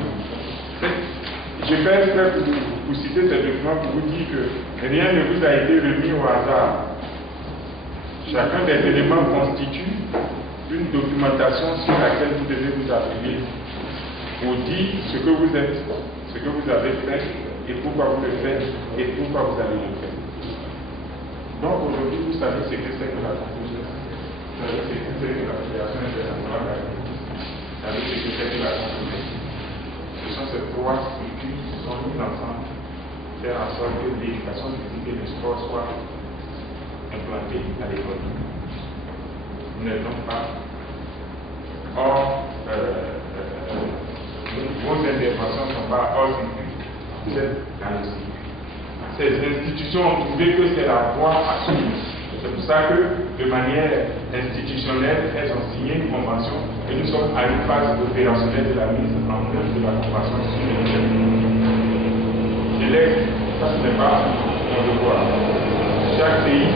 Je vais exprès pour citer ce document pour vous dire que rien ne vous a été remis au hasard. Chacun des éléments constitue une documentation sur laquelle vous devez vous appuyer pour dire ce que vous êtes, ce que vous avez fait, et pourquoi vous le faites, et pourquoi vous allez le faire. Donc aujourd'hui, vous savez ce que c'est que la conclusion, vous savez ce que c'est que la Fédération internationale, vous savez ce que c'est que la conclusion. Ce sont ces trois structures qui sont mises ensemble pour faire en sorte que l'éducation physique et le sport soient implantés à l'école. Nous n'êtes donc pas hors, vos interventions ne sont pas hors circuit. Vous êtes dans le circuit. Ces institutions ont trouvé que c'est la voie à suivre. C'est pour ça que, de manière institutionnelle, elles ont signé une convention et nous sommes à une phase opérationnelle de la mise en œuvre de la convention sur les Je laisse, ça ce n'est pas mon devoir. Chaque pays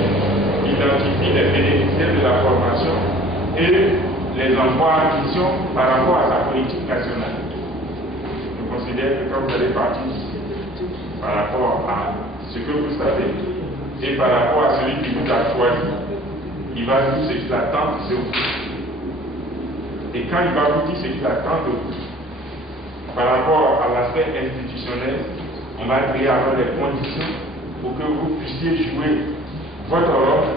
identifie les bénéficiaires de la formation et les envoie en mission par rapport à sa politique nationale. Je considère que quand vous allez partir par rapport à ce que vous savez et par rapport à celui qui vous a choisi, il va vous dire ce qu'il attend de vous. Et quand il va vous dire ce qu'il attend de vous, par rapport à l'aspect institutionnel, on va créer alors les conditions pour que vous puissiez jouer votre rôle,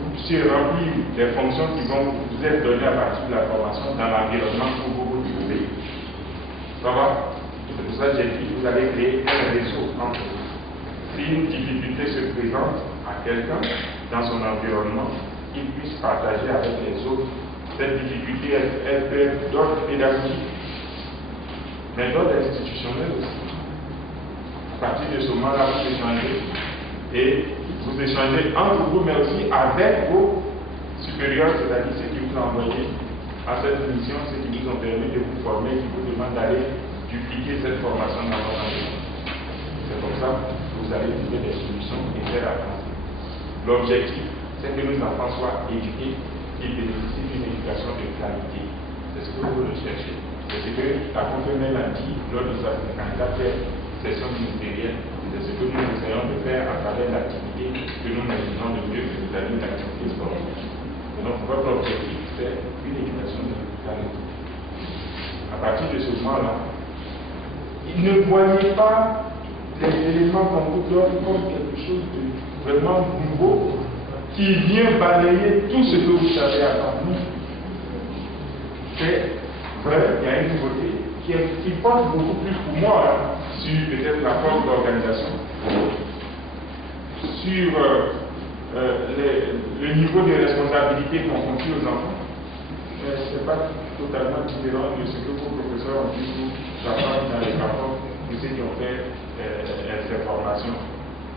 vous puissiez remplir les fonctions qui vont vous être données à partir de la formation dans l'environnement où vous vous trouvez. Ça va? C'est pour ça que j'ai dit que vous allez créer un réseau entre vous. Si une difficulté se présente à quelqu'un dans son environnement, il puisse partager avec les autres. Cette difficulté, elle peut être d'ordre pédagogique, mais d'ordre institutionnel aussi. À partir de ce moment-là, vous échangez. Et vous échangez entre vous, mais aussi avec vos supérieurs, c'est-à-dire ceux qui vous ont envoyé à cette mission, ceux qui vous ont permis de vous former, qui vous demandent d'aller dupliquer cette formation dans votre environnement. C'est comme ça que vous allez trouver des solutions et faire avancer. L'objectif, c'est que nos enfants soient éduqués et bénéficient d'une éducation de qualité. C'est ce que vous recherchez. C'est ce que la conférence a dit lors de sa candidature session ministérielle. C'est ce que nous essayons de faire à travers l'activité que nous maintenons de mieux, c'est-à-dire l'activité sportive. Donc votre objectif, c'est une éducation de qualité. À partir de ce moment-là, ne voyez pas les éléments qu'on vous donne comme quelque chose de vraiment nouveau qui vient balayer tout ce que vous savez avant nous. C'est vrai, il y a une nouveauté qui porte beaucoup plus pour moi sur peut-être la forme d'organisation, sur le niveau de responsabilité qu'on confie aux enfants. Ce n'est pas totalement différent de ce que vos professeurs ont dit vous apprendre dans les rapports de ceux qui ont fait ces formations.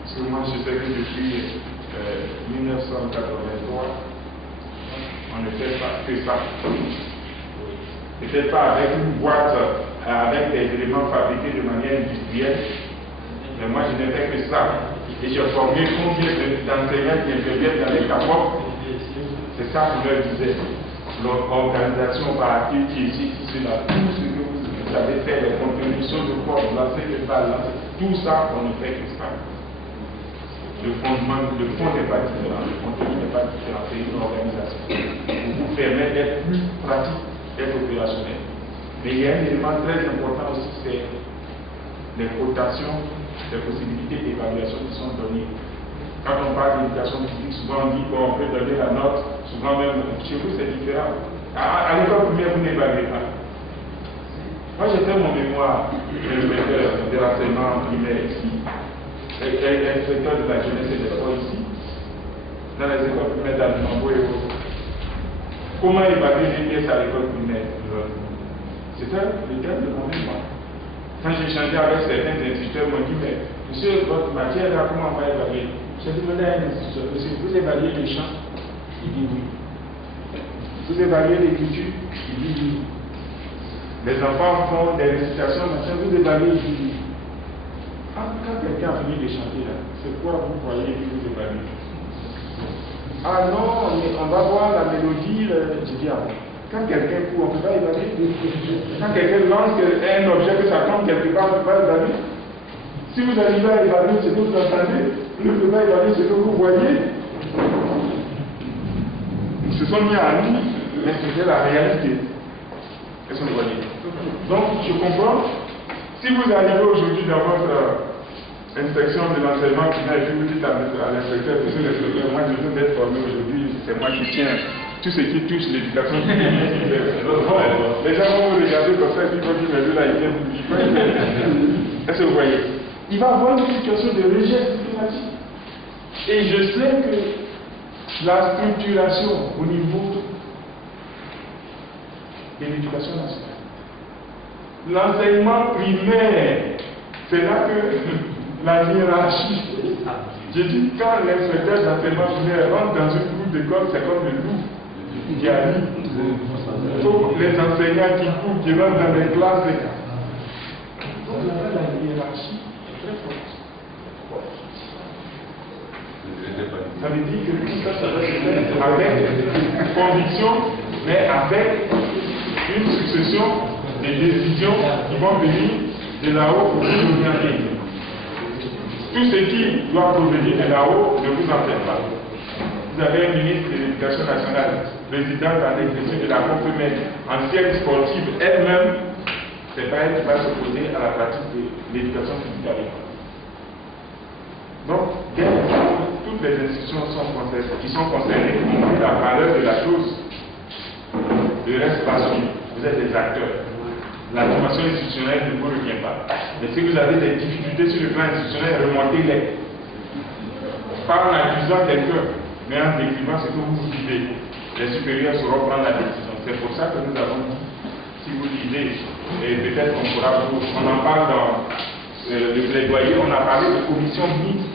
Parce que moi, je sais que depuis 1983, on ne fait pas que ça. Peut-être pas avec une boîte, avec des éléments fabriqués de manière industrielle, mais moi, je n'ai fait que ça. Et j'ai formé combien d'enseignants qui interviennent dans les capotes. C'est ça que je leur disais. L'organisation par activité ici, cela, tout ce que vous avez fait, les contenus, sur le corps, lancer les balles, tout ça, on ne fait que ça. Le fondement, le fond n'est pas différent, le contenu n'est pas différent, c'est une organisation. Pour vous permettre d'être plus pratique, d'être opérationnel. Mais il y a un élément très important aussi, c'est les cotations, les possibilités d'évaluation qui sont données. Quand on parle d'éducation physique, souvent on dit qu'on peut donner la note, souvent même chez vous c'est différent. À l'école primaire, vous n'évaluez pas. Moi j'ai fait mon mémoire de l'enseignement primaire ici, inspecteur de la jeunesse et des sports ici, dans les écoles primaires d'Almambo et autres. Comment évaluer les pièces à l'école primaire? C'était le thème de mon mémoire. Quand j'ai échangé avec certains instituteurs, ils m'ont dit, mais monsieur, votre matière là, comment on va évaluer? J'ai dit, venez à un instituteur, monsieur, vous évaluez les champs? Il dit oui. Vous évaluez l'écriture? Il dit oui. Les enfants font des récitations, machin, vous évaluez? Il dit oui. Quand quelqu'un a fini de chanter là, c'est quoi vous croyez que vous évaluez? Ah non, on va voir la mélodie, je dis, ah, quand quelqu'un court, on ne peut pas évaluer. Quand quelqu'un lance un objet que ça tombe quelque part, on ne peut pas évaluer. Si vous arrivez à évaluer ce que vous entendez, vous ne pouvez pas évaluer ce que vous voyez. Ils se sont mis à nous, mais c'était la réalité. Qu'est-ce que vous voyez? Donc, je comprends. Si vous arrivez aujourd'hui dans votre inspection de l'enseignement primaire et puis vous dites à l'inspecteur, monsieur l'inspecteur, moi je veux être formé aujourd'hui, c'est moi qui tiens tout ce qui touche l'éducation physique. Les gens vont vous regarder comme ça et puis vont dire, mais lui là, il vient vous dire. Est-ce que vous voyez? Il va avoir une situation de rejet systématique. Et je sais que la structuration au niveau de l'éducation nationale, l'enseignement primaire, c'est là que la hiérarchie. J'ai dit, quand l'inspecteur d'enseignement primaire rentre dans une cour d'école, c'est comme le loup qui arrive. Tous les enseignants qui courent, qui rentrent dans les classes. Donc là, la hiérarchie est très forte. Ça veut dire que tout ça va se faire avec conviction, mais avec une succession de décisions qui vont venir de là-haut pour vous orienter. Tout ce qui doit provenir de là-haut, ne vous en faites pas. Vous avez un ministre de l'Éducation nationale, présidente en exercice de la conférence, ancienne sportive, elle-même, c'est pas elle qui va s'opposer à la pratique de l'éducation physique à l'école. Donc, toutes les institutions qui sont concernées ont pris la valeur de la chose. Le reste va suivre. Vous êtes des acteurs. La dimension institutionnelle ne vous revient pas. Mais si vous avez des difficultés sur le plan institutionnel, remontez-les. Pas en accusant quelqu'un, mais en décrivant ce que vous vivez. Les supérieurs sauront prendre la décision. C'est pour ça que nous avons dit, si vous lisez, et peut-être qu'on pourra vous... On en parle dans le plaidoyer, on a parlé de commissions mixtes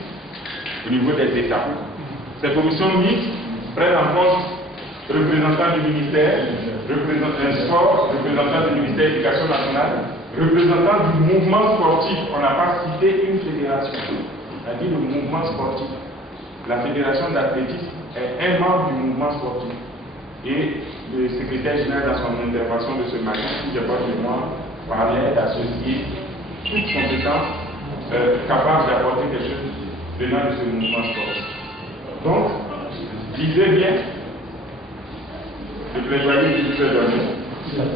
au niveau des États. Ces commissions mixtes prennent en compte représentants du ministère, représentant du sport, représentant du ministère de l'Éducation nationale, représentant du mouvement sportif. On n'a pas cité une fédération. On a dit le mouvement sportif. La fédération d'athlétisme est un membre du mouvement sportif. Et le secrétaire général, dans son intervention de ce matin, si je porte mémoire, parlait d'associer toute compétence capable d'apporter quelque chose venant de ce mouvement sportif. Donc, lisez bien le plaidoyer qui vous est donné.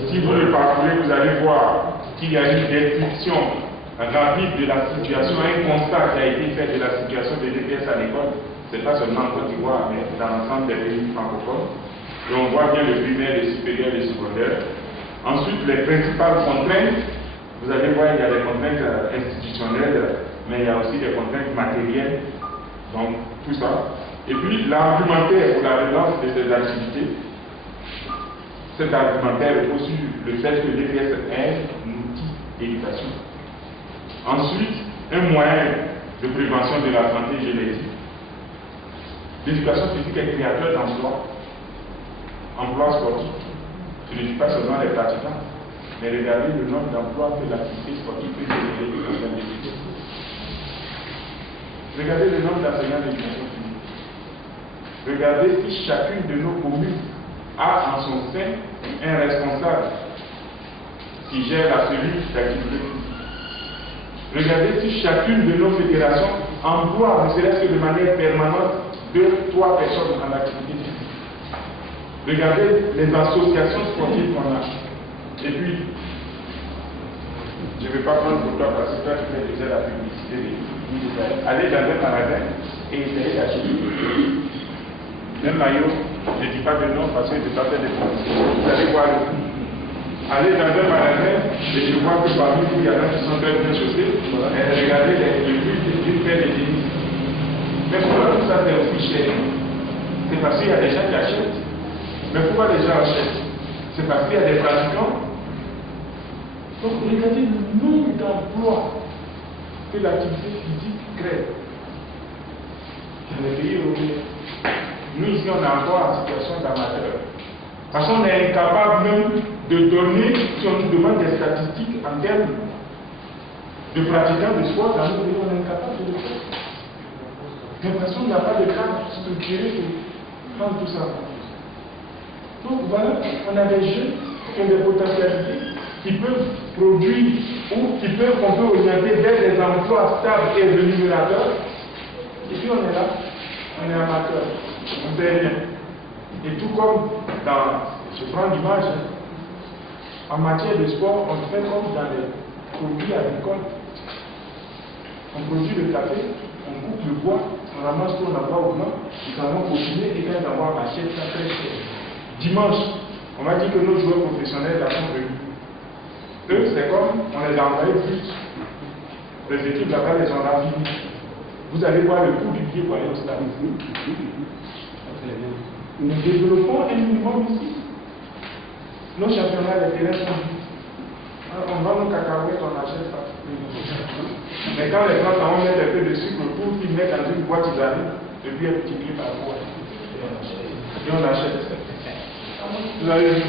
Si vous le parcourez, vous allez voir qu'il y a une description rapide de la situation, un constat qui a été fait de la situation des DPS à l'école. Ce n'est pas seulement en Côte d'Ivoire, mais dans l'ensemble des pays francophones. Et on voit bien le primaire, le supérieur, le secondaire. Ensuite, les principales contraintes, vous allez voir, il y a des contraintes institutionnelles, mais il y a aussi des contraintes matérielles. Donc, tout ça. Et puis, l'argumentaire pour la relance de ces activités. Cet argumentaire repose sur le fait que l'EPS est un outil d'éducation. Ensuite, un moyen de prévention de la santé, je l'ai dit. L'éducation physique est créateur d'emplois, emplois sportifs. Je ne dis pas seulement les pratiquants, mais regardez le nombre d'emplois que l'activité sportive peut générer dans un éducation. Regardez le nombre d'enseignants d'éducation physique. Regardez si chacune de nos communes a en son sein un responsable qui gère la cellule d'activité physique. Regardez si chacune de nos fédérations emploie, ne serait-ce que de manière permanente, 2-3 personnes en activité physique. Regardez les associations sportives qu'on a. Et puis, Je ne vais pas prendre pour toi parce que toi tu fais déjà la publicité. Aller dans un magasin et essayer d'acheter. Même maillot, je ne dis pas de nom parce que je ne vais pas faire de publicité. Vous allez voir le prix. Aller dans un magasin et je vois que parmi vous, il y en a qui sont très bien chaussés. Et regardez les prix d'une paire de tennis. Mais pourquoi tout ça c'est aussi cher? C'est parce qu'il y a des gens qui achètent. Mais pourquoi les gens achètent? C'est parce qu'il y a des pratiquants. Donc regardez le nombre d'emplois que l'activité physique crée dans les pays européens. Nous ici on est encore en situation d'amateur. Parce qu'on est incapable même de donner, si on nous demande des statistiques en termes de pratiquants de sport, dans nos pays on est incapable de le faire. Mais parce qu'on n'a pas de cadre structuré pour prendre tout ça. Donc voilà, on a des jeunes qui ont des potentialités, qui peuvent produire ou qu'on peut orienter vers des emplois stables et rémunérateurs. Et puis on est là, on est amateur, on ne fait rien. Et tout comme dans, je prends l'image, en matière de sport, on fait comme dans les produits agricoles. On produit le café, on coupe le bois, on ramasse tout, on envoie au blanc, ils en vont continuer et quand ils en vont acheter ça très cher. Dimanche, on m'a dit que nos joueurs professionnels là sont venus. Eux, c'est comme on les a envoyés plus. Les équipes là-bas les ont raffinés. Vous allez voir le coût du billet pour aller au stade. Nous développons un minimum ici. Nos championnats, les terrains sont vides. On va nos cacahuètes, on n'achète pas. Mais quand les gens vont mettre un peu de sucre pour qu'ils mettent dans une boîte, ils arrivent, et puis un petit peu par boîte. Et on achète. Vous avez vu?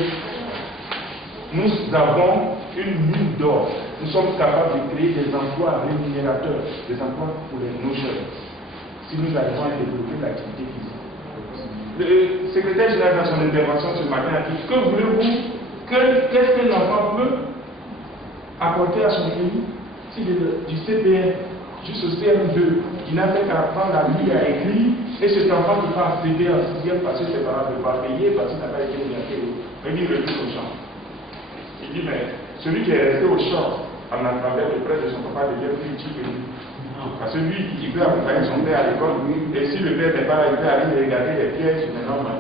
Nous avons une mine d'or. Nous sommes capables de créer des emplois rémunérateurs, des emplois pour nos jeunes. Si nous arrivons à développer l'activité physique. Le secrétaire général dans son intervention ce matin a dit, que voulez-vous, qu'est-ce que l'enfant peut apporter à son pays si du CPN jusqu'au CM2, qui n'a fait qu'apprendre à lire, à écrire, et cet enfant qui va accéder en 6e parce que ses parents ne peuvent pas payer, parce qu'il n'a pas été orienté, il retourne au champ. Il dit, mais celui qui est resté au champ en alphabet auprès de son papa devient plus utile que lui. Parce que lui, il peut accompagner son père à l'école, et si le père n'est pas là, il peut aller regarder les pièces, maintenant on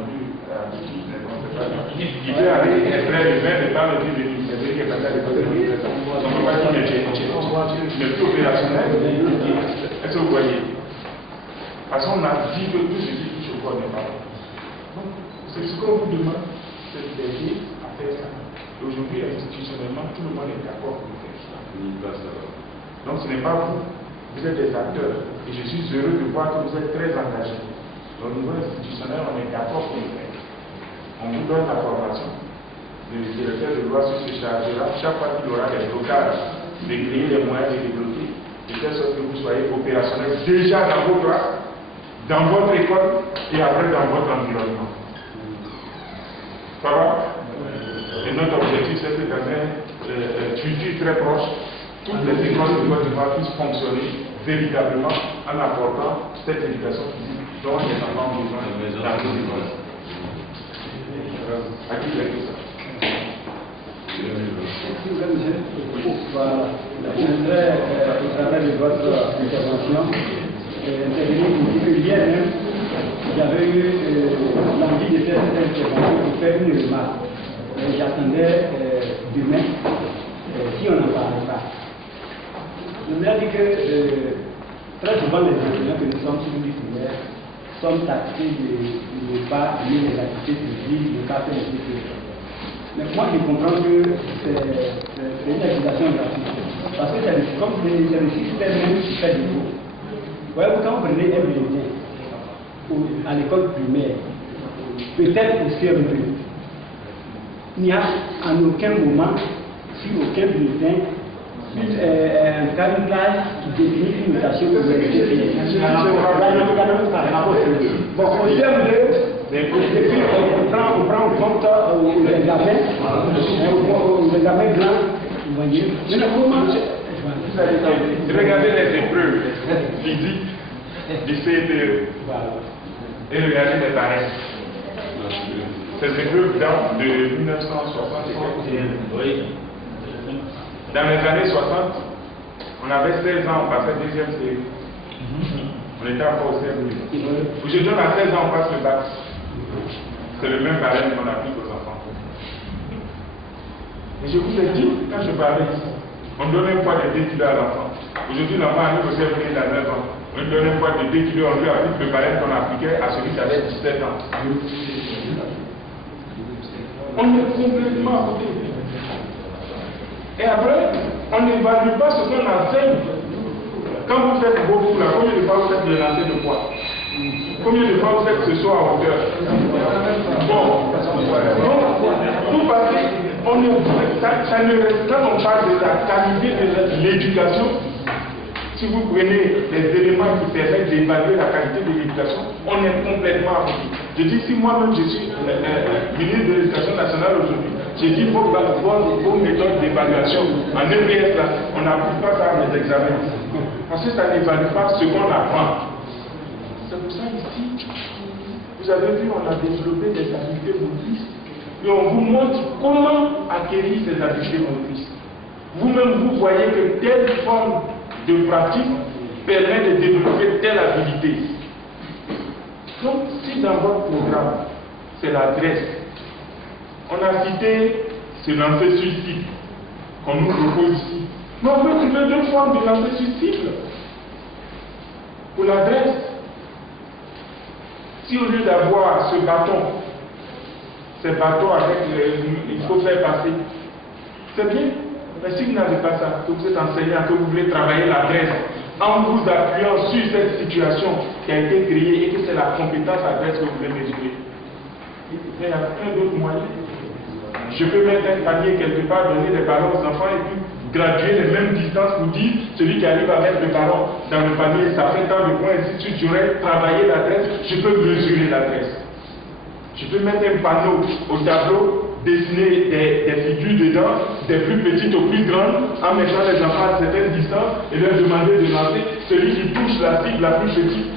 il peut aller extraire le vin, mais pas le dire de lui. C'est lui qui est passé à l'école de lui. On ne peut pas dire que tu es plus opérationnel. Est-ce que vous voyez? Parce qu'on a dit que tout ce qui touche au corps n'est pas bon. Donc, c'est ce qu'on vous demande, c'est d'aider à faire ça. Aujourd'hui, institutionnellement, tout le monde est d'accord pour faire ça. Donc, ce n'est pas vous. Vous êtes des acteurs. Et je suis heureux de voir que vous êtes très engagés. Au niveau institutionnel, on est d'accord pour le faire. On vous donne la formation. Le directeur de loi se chargera chaque fois qu'il aura des blocages de créer les moyens de débloquer, de telle sorte que vous soyez opérationnels déjà dans votre acte, dans votre école et après dans votre environnement. Ça va? Et notre objectif, c'est que dans un futur très proche, toutes les écoles de Côte d'Ivoire puissent fonctionner véritablement en apportant cette éducation physique dont les enfants ont besoin dans nos écoles. À qui fait ça? Voilà. Je voudrais, au travers de votre intervention, intervenir pour dire que hier même, j'avais eu l'envie de faire cette intervention pour faire une remarque. J'attendais demain, si on n'en parlait pas. Je voudrais dire que très souvent les enseignants que nous sommes publicitaires sommes taxés de ne pas aimer les activités publiques, de ne pas faire les activités. Mais moi je comprends que c'est une accusation gratuite. Parce que c'est comme c'est le système même qui fait défaut. Vous voyez, quand vous prenez un bulletin à l'école primaire, peut-être au CM2, il n'y a en aucun moment, sur aucun bulletin, un camouflage qui définit une notation pour les CPN. Bon, au CM2, on prend en compte l'examen blanc, vous voyez. Regardez les épreuves physiques du CPE et regardez les barèmes. Ces épreuves datent de 1960. Dans les années 60, on avait 16 ans, on passait deuxième série. On était encore au CM. Aujourd'hui, on a 16 ans, on passe le bac. C'est le même barème qu'on applique aux enfants. Et je vous ai dit, quand je parlais ici, on donnait un poids de 2 kilos à l'enfant. Aujourd'hui, l'enfant arrive au CM, il a 9 ans. On lui donne un poids de 2 kilos, on lui applique le barème qu'on appliquait à celui qui avait 17 ans. On est complètement à côté. Et après, on n'évalue pas ce qu'on enseigne. Quand vous faites beaucoup, là, combien de fois vous faites le lancer de poids? Combien de fois vous faites ce saut à hauteur? Bon, tout passé, quand on parle de la qualité de l'éducation, si vous prenez les éléments qui permettent d'évaluer la qualité de l'éducation, on est complètement à côté. Je dis, si moi-même je suis ministre de l'Éducation nationale aujourd'hui, j'ai dit vos méthodes d'évaluation en EPS, là, on n'applique pas ça à mes examens. Parce que ça n'évalue pas ce qu'on apprend. C'est pour ça ici, vous avez vu, on a développé des habiletés motrices et on vous montre comment acquérir ces habiletés motrices. Vous-même, vous voyez que telle forme de pratique permet de développer telle habilité. Donc, si dans votre programme, c'est l'adresse, on a cité ce lancer sur cible qu'on nous propose ici. Mais on peut trouver deux formes de lancer sur cible. Pour l'adresse, si au lieu d'avoir ce bâton, ces bâtons avec il faut faire passer, c'est bien. Mais si vous n'avez pas ça, que vous êtes enseignant, que vous voulez travailler l'adresse, en vous appuyant sur cette situation qui a été créée et que c'est la compétence adresse que vous voulez mesurer, il y a plein d'autres moyens. Je peux mettre un panier quelque part, donner des ballons aux enfants et puis graduer les mêmes distances pour dire celui qui arrive à mettre le ballon dans le panier, ça fait tant de points, et si tu aurais travaillé l'adresse, je peux mesurer l'adresse. Je peux mettre un panneau au tableau, dessiner des figures dedans, des plus petites aux plus grandes, en mettant les enfants à certaines distances et leur demander de lancer. Celui qui touche la cible la plus petite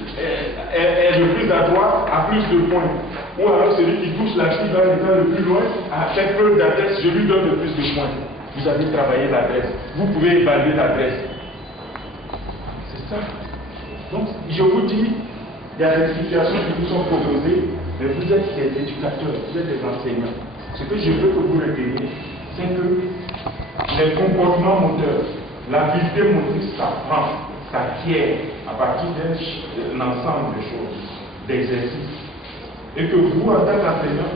est le plus adroit, a plus de points. Ou alors celui qui touche la cible en étant le plus loin, a fait peu d'adresse, je lui donne le plus de points. Vous avez travaillé l'adresse. Vous pouvez évaluer l'adresse. C'est ça. Donc, je vous dis, il y a des situations qui vous sont proposées, mais vous êtes des éducateurs, vous êtes des enseignants. Ce que je veux que vous reteniez, c'est que les comportements moteurs, l'habileté motrice s'apprend, s'acquiert à partir d'un ensemble de choses, d'exercices. Et que vous, en tant qu'enseignant,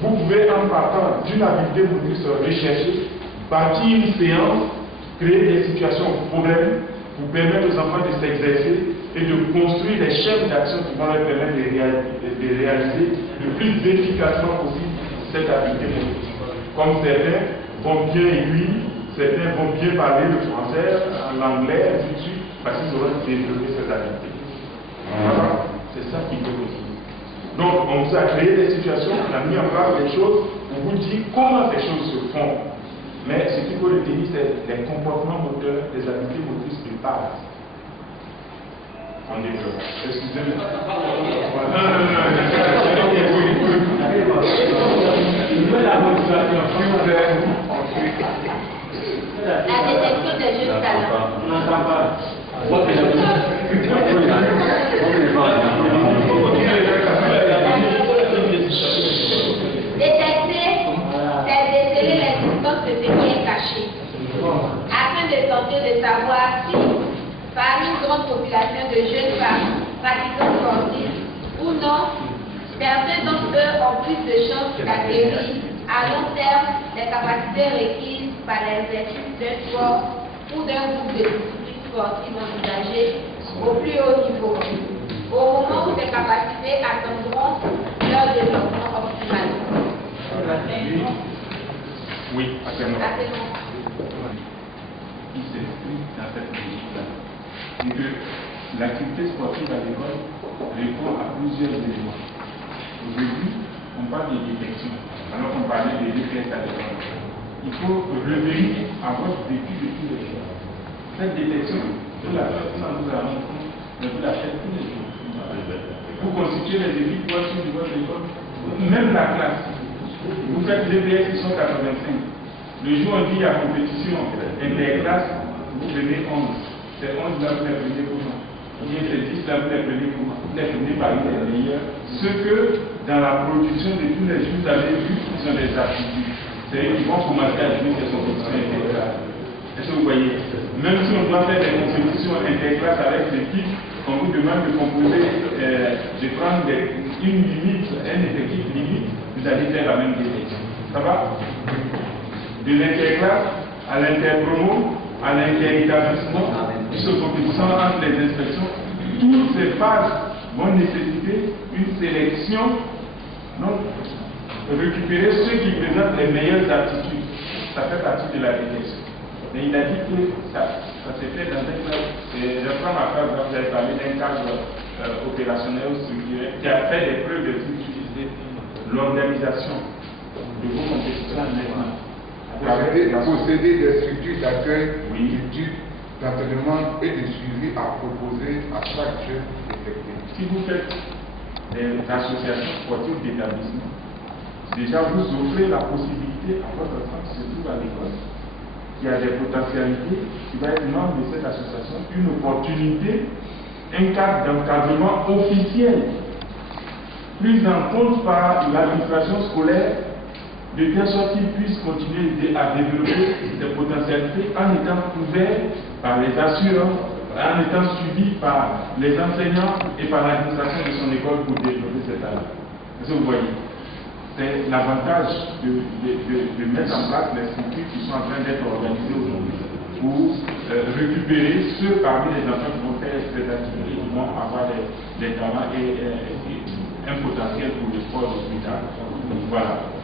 vous pouvez, en partant d'une habileté motrice recherchée, bâtir une séance, créer des situations problèmes pour permettre aux enfants de s'exercer et de construire des chaînes d'action qui vont leur permettre de réaliser le plus efficacement possible cette habileté motrice. Comme certains vont bien écrire, certains vont bien parler le français, l'anglais, ainsi de suite, parce qu'ils auront développé cette habileté. Voilà, c'est ça qu'il faut aussi. Donc, on vous a créé des situations, on a mis en place des choses pour vous dire comment ces choses se font. Mais ce qu'il faut retenir, c'est les comportements moteurs, les habiletés motrices de base. On développe. Excusez-moi. La détection des jeunes talents. On n'entend pas. Détecter, c'est déceler l'existence de ce qui est caché, afin de tenter de savoir si, parmi une grande population de jeunes femmes pratiquant sportifs ou non, certains d'entre eux ont plus de chances d'acquérir à long terme les capacités requises par l'exercice d'un sport ou d'un groupe de disciplines sportives envisagées au plus haut niveau, au moment où ces capacités atteindront leur développement optimal. Oui, absolument. Il s'inscrit dans cette logique-là. C'est que l'activité sportive à l'école répond à plusieurs éléments. Aujourd'hui, on parle de détection, alors qu'on parlait de DPS à l'école. Il faut revenir à votre vécu de tous les jours. Cette détection, vous la faites sans vous la rendre compte, mais vous la faites tous les jours. Vous constituez les équipes pour suivre votre école, même la classe. Vous faites les DPS qui sont 85. Le jour où on dit il y a compétition interclasse, vous prenez 11. C'est 11 là, vous les prenez comment? Ou bien c'est 10 là, vous les prenez comment? Vous les prenez parmi les meilleurs. Ce que dans la production de tous les jours, vous avez vu, qui sont des aptitudes. C'est eux qui vont commencer à jouer ces compétitions interclasses. Est-ce que vous voyez? Même si on doit faire des compétitions interclasses avec l'équipe, on vous demande de composer, de prendre une limite, un effectif limite, vous allez faire la même direction. Ça va? De l'interclasse à l'interpromo, à l'interétablissement, jusqu'aux compétitions entre les inspections, toutes ces phases vont nécessiter une sélection, donc récupérer ceux qui présentent les meilleures aptitudes. Ça fait partie de la détection. Mais il a dit que ça s'est fait dans un cadre, je prends ma phrase, vous avez parlé d'un cadre opérationnel ou structurel qui a fait des preuves de d'utiliser l'organisation de vos compétitions maintenant. Posséder des structures d'accueil, d'études, d'entraînement et de suivi à proposer à chaque jeune effectif. Si vous faites des associations sportives d'établissement, déjà vous offrez la possibilité à votre enfant qui se trouve à l'école, qui a des potentialités, qui va être membre de cette association, une opportunité, un cadre d'encadrement officiel, pris en compte par l'administration scolaire, de telle sorte qu'il puisse continuer à développer des potentialités en étant couvert par les assureurs, en étant suivi par les enseignants et par l'administration de son école pour développer cet talent. Est-ce que vous voyez? C'est l'avantage de mettre en place les structures qui sont en train d'être organisées aujourd'hui pour récupérer ceux parmi les enfants qui vont faire ces activités, qui vont avoir des talents et un potentiel pour le sport d'hôpital. Voilà.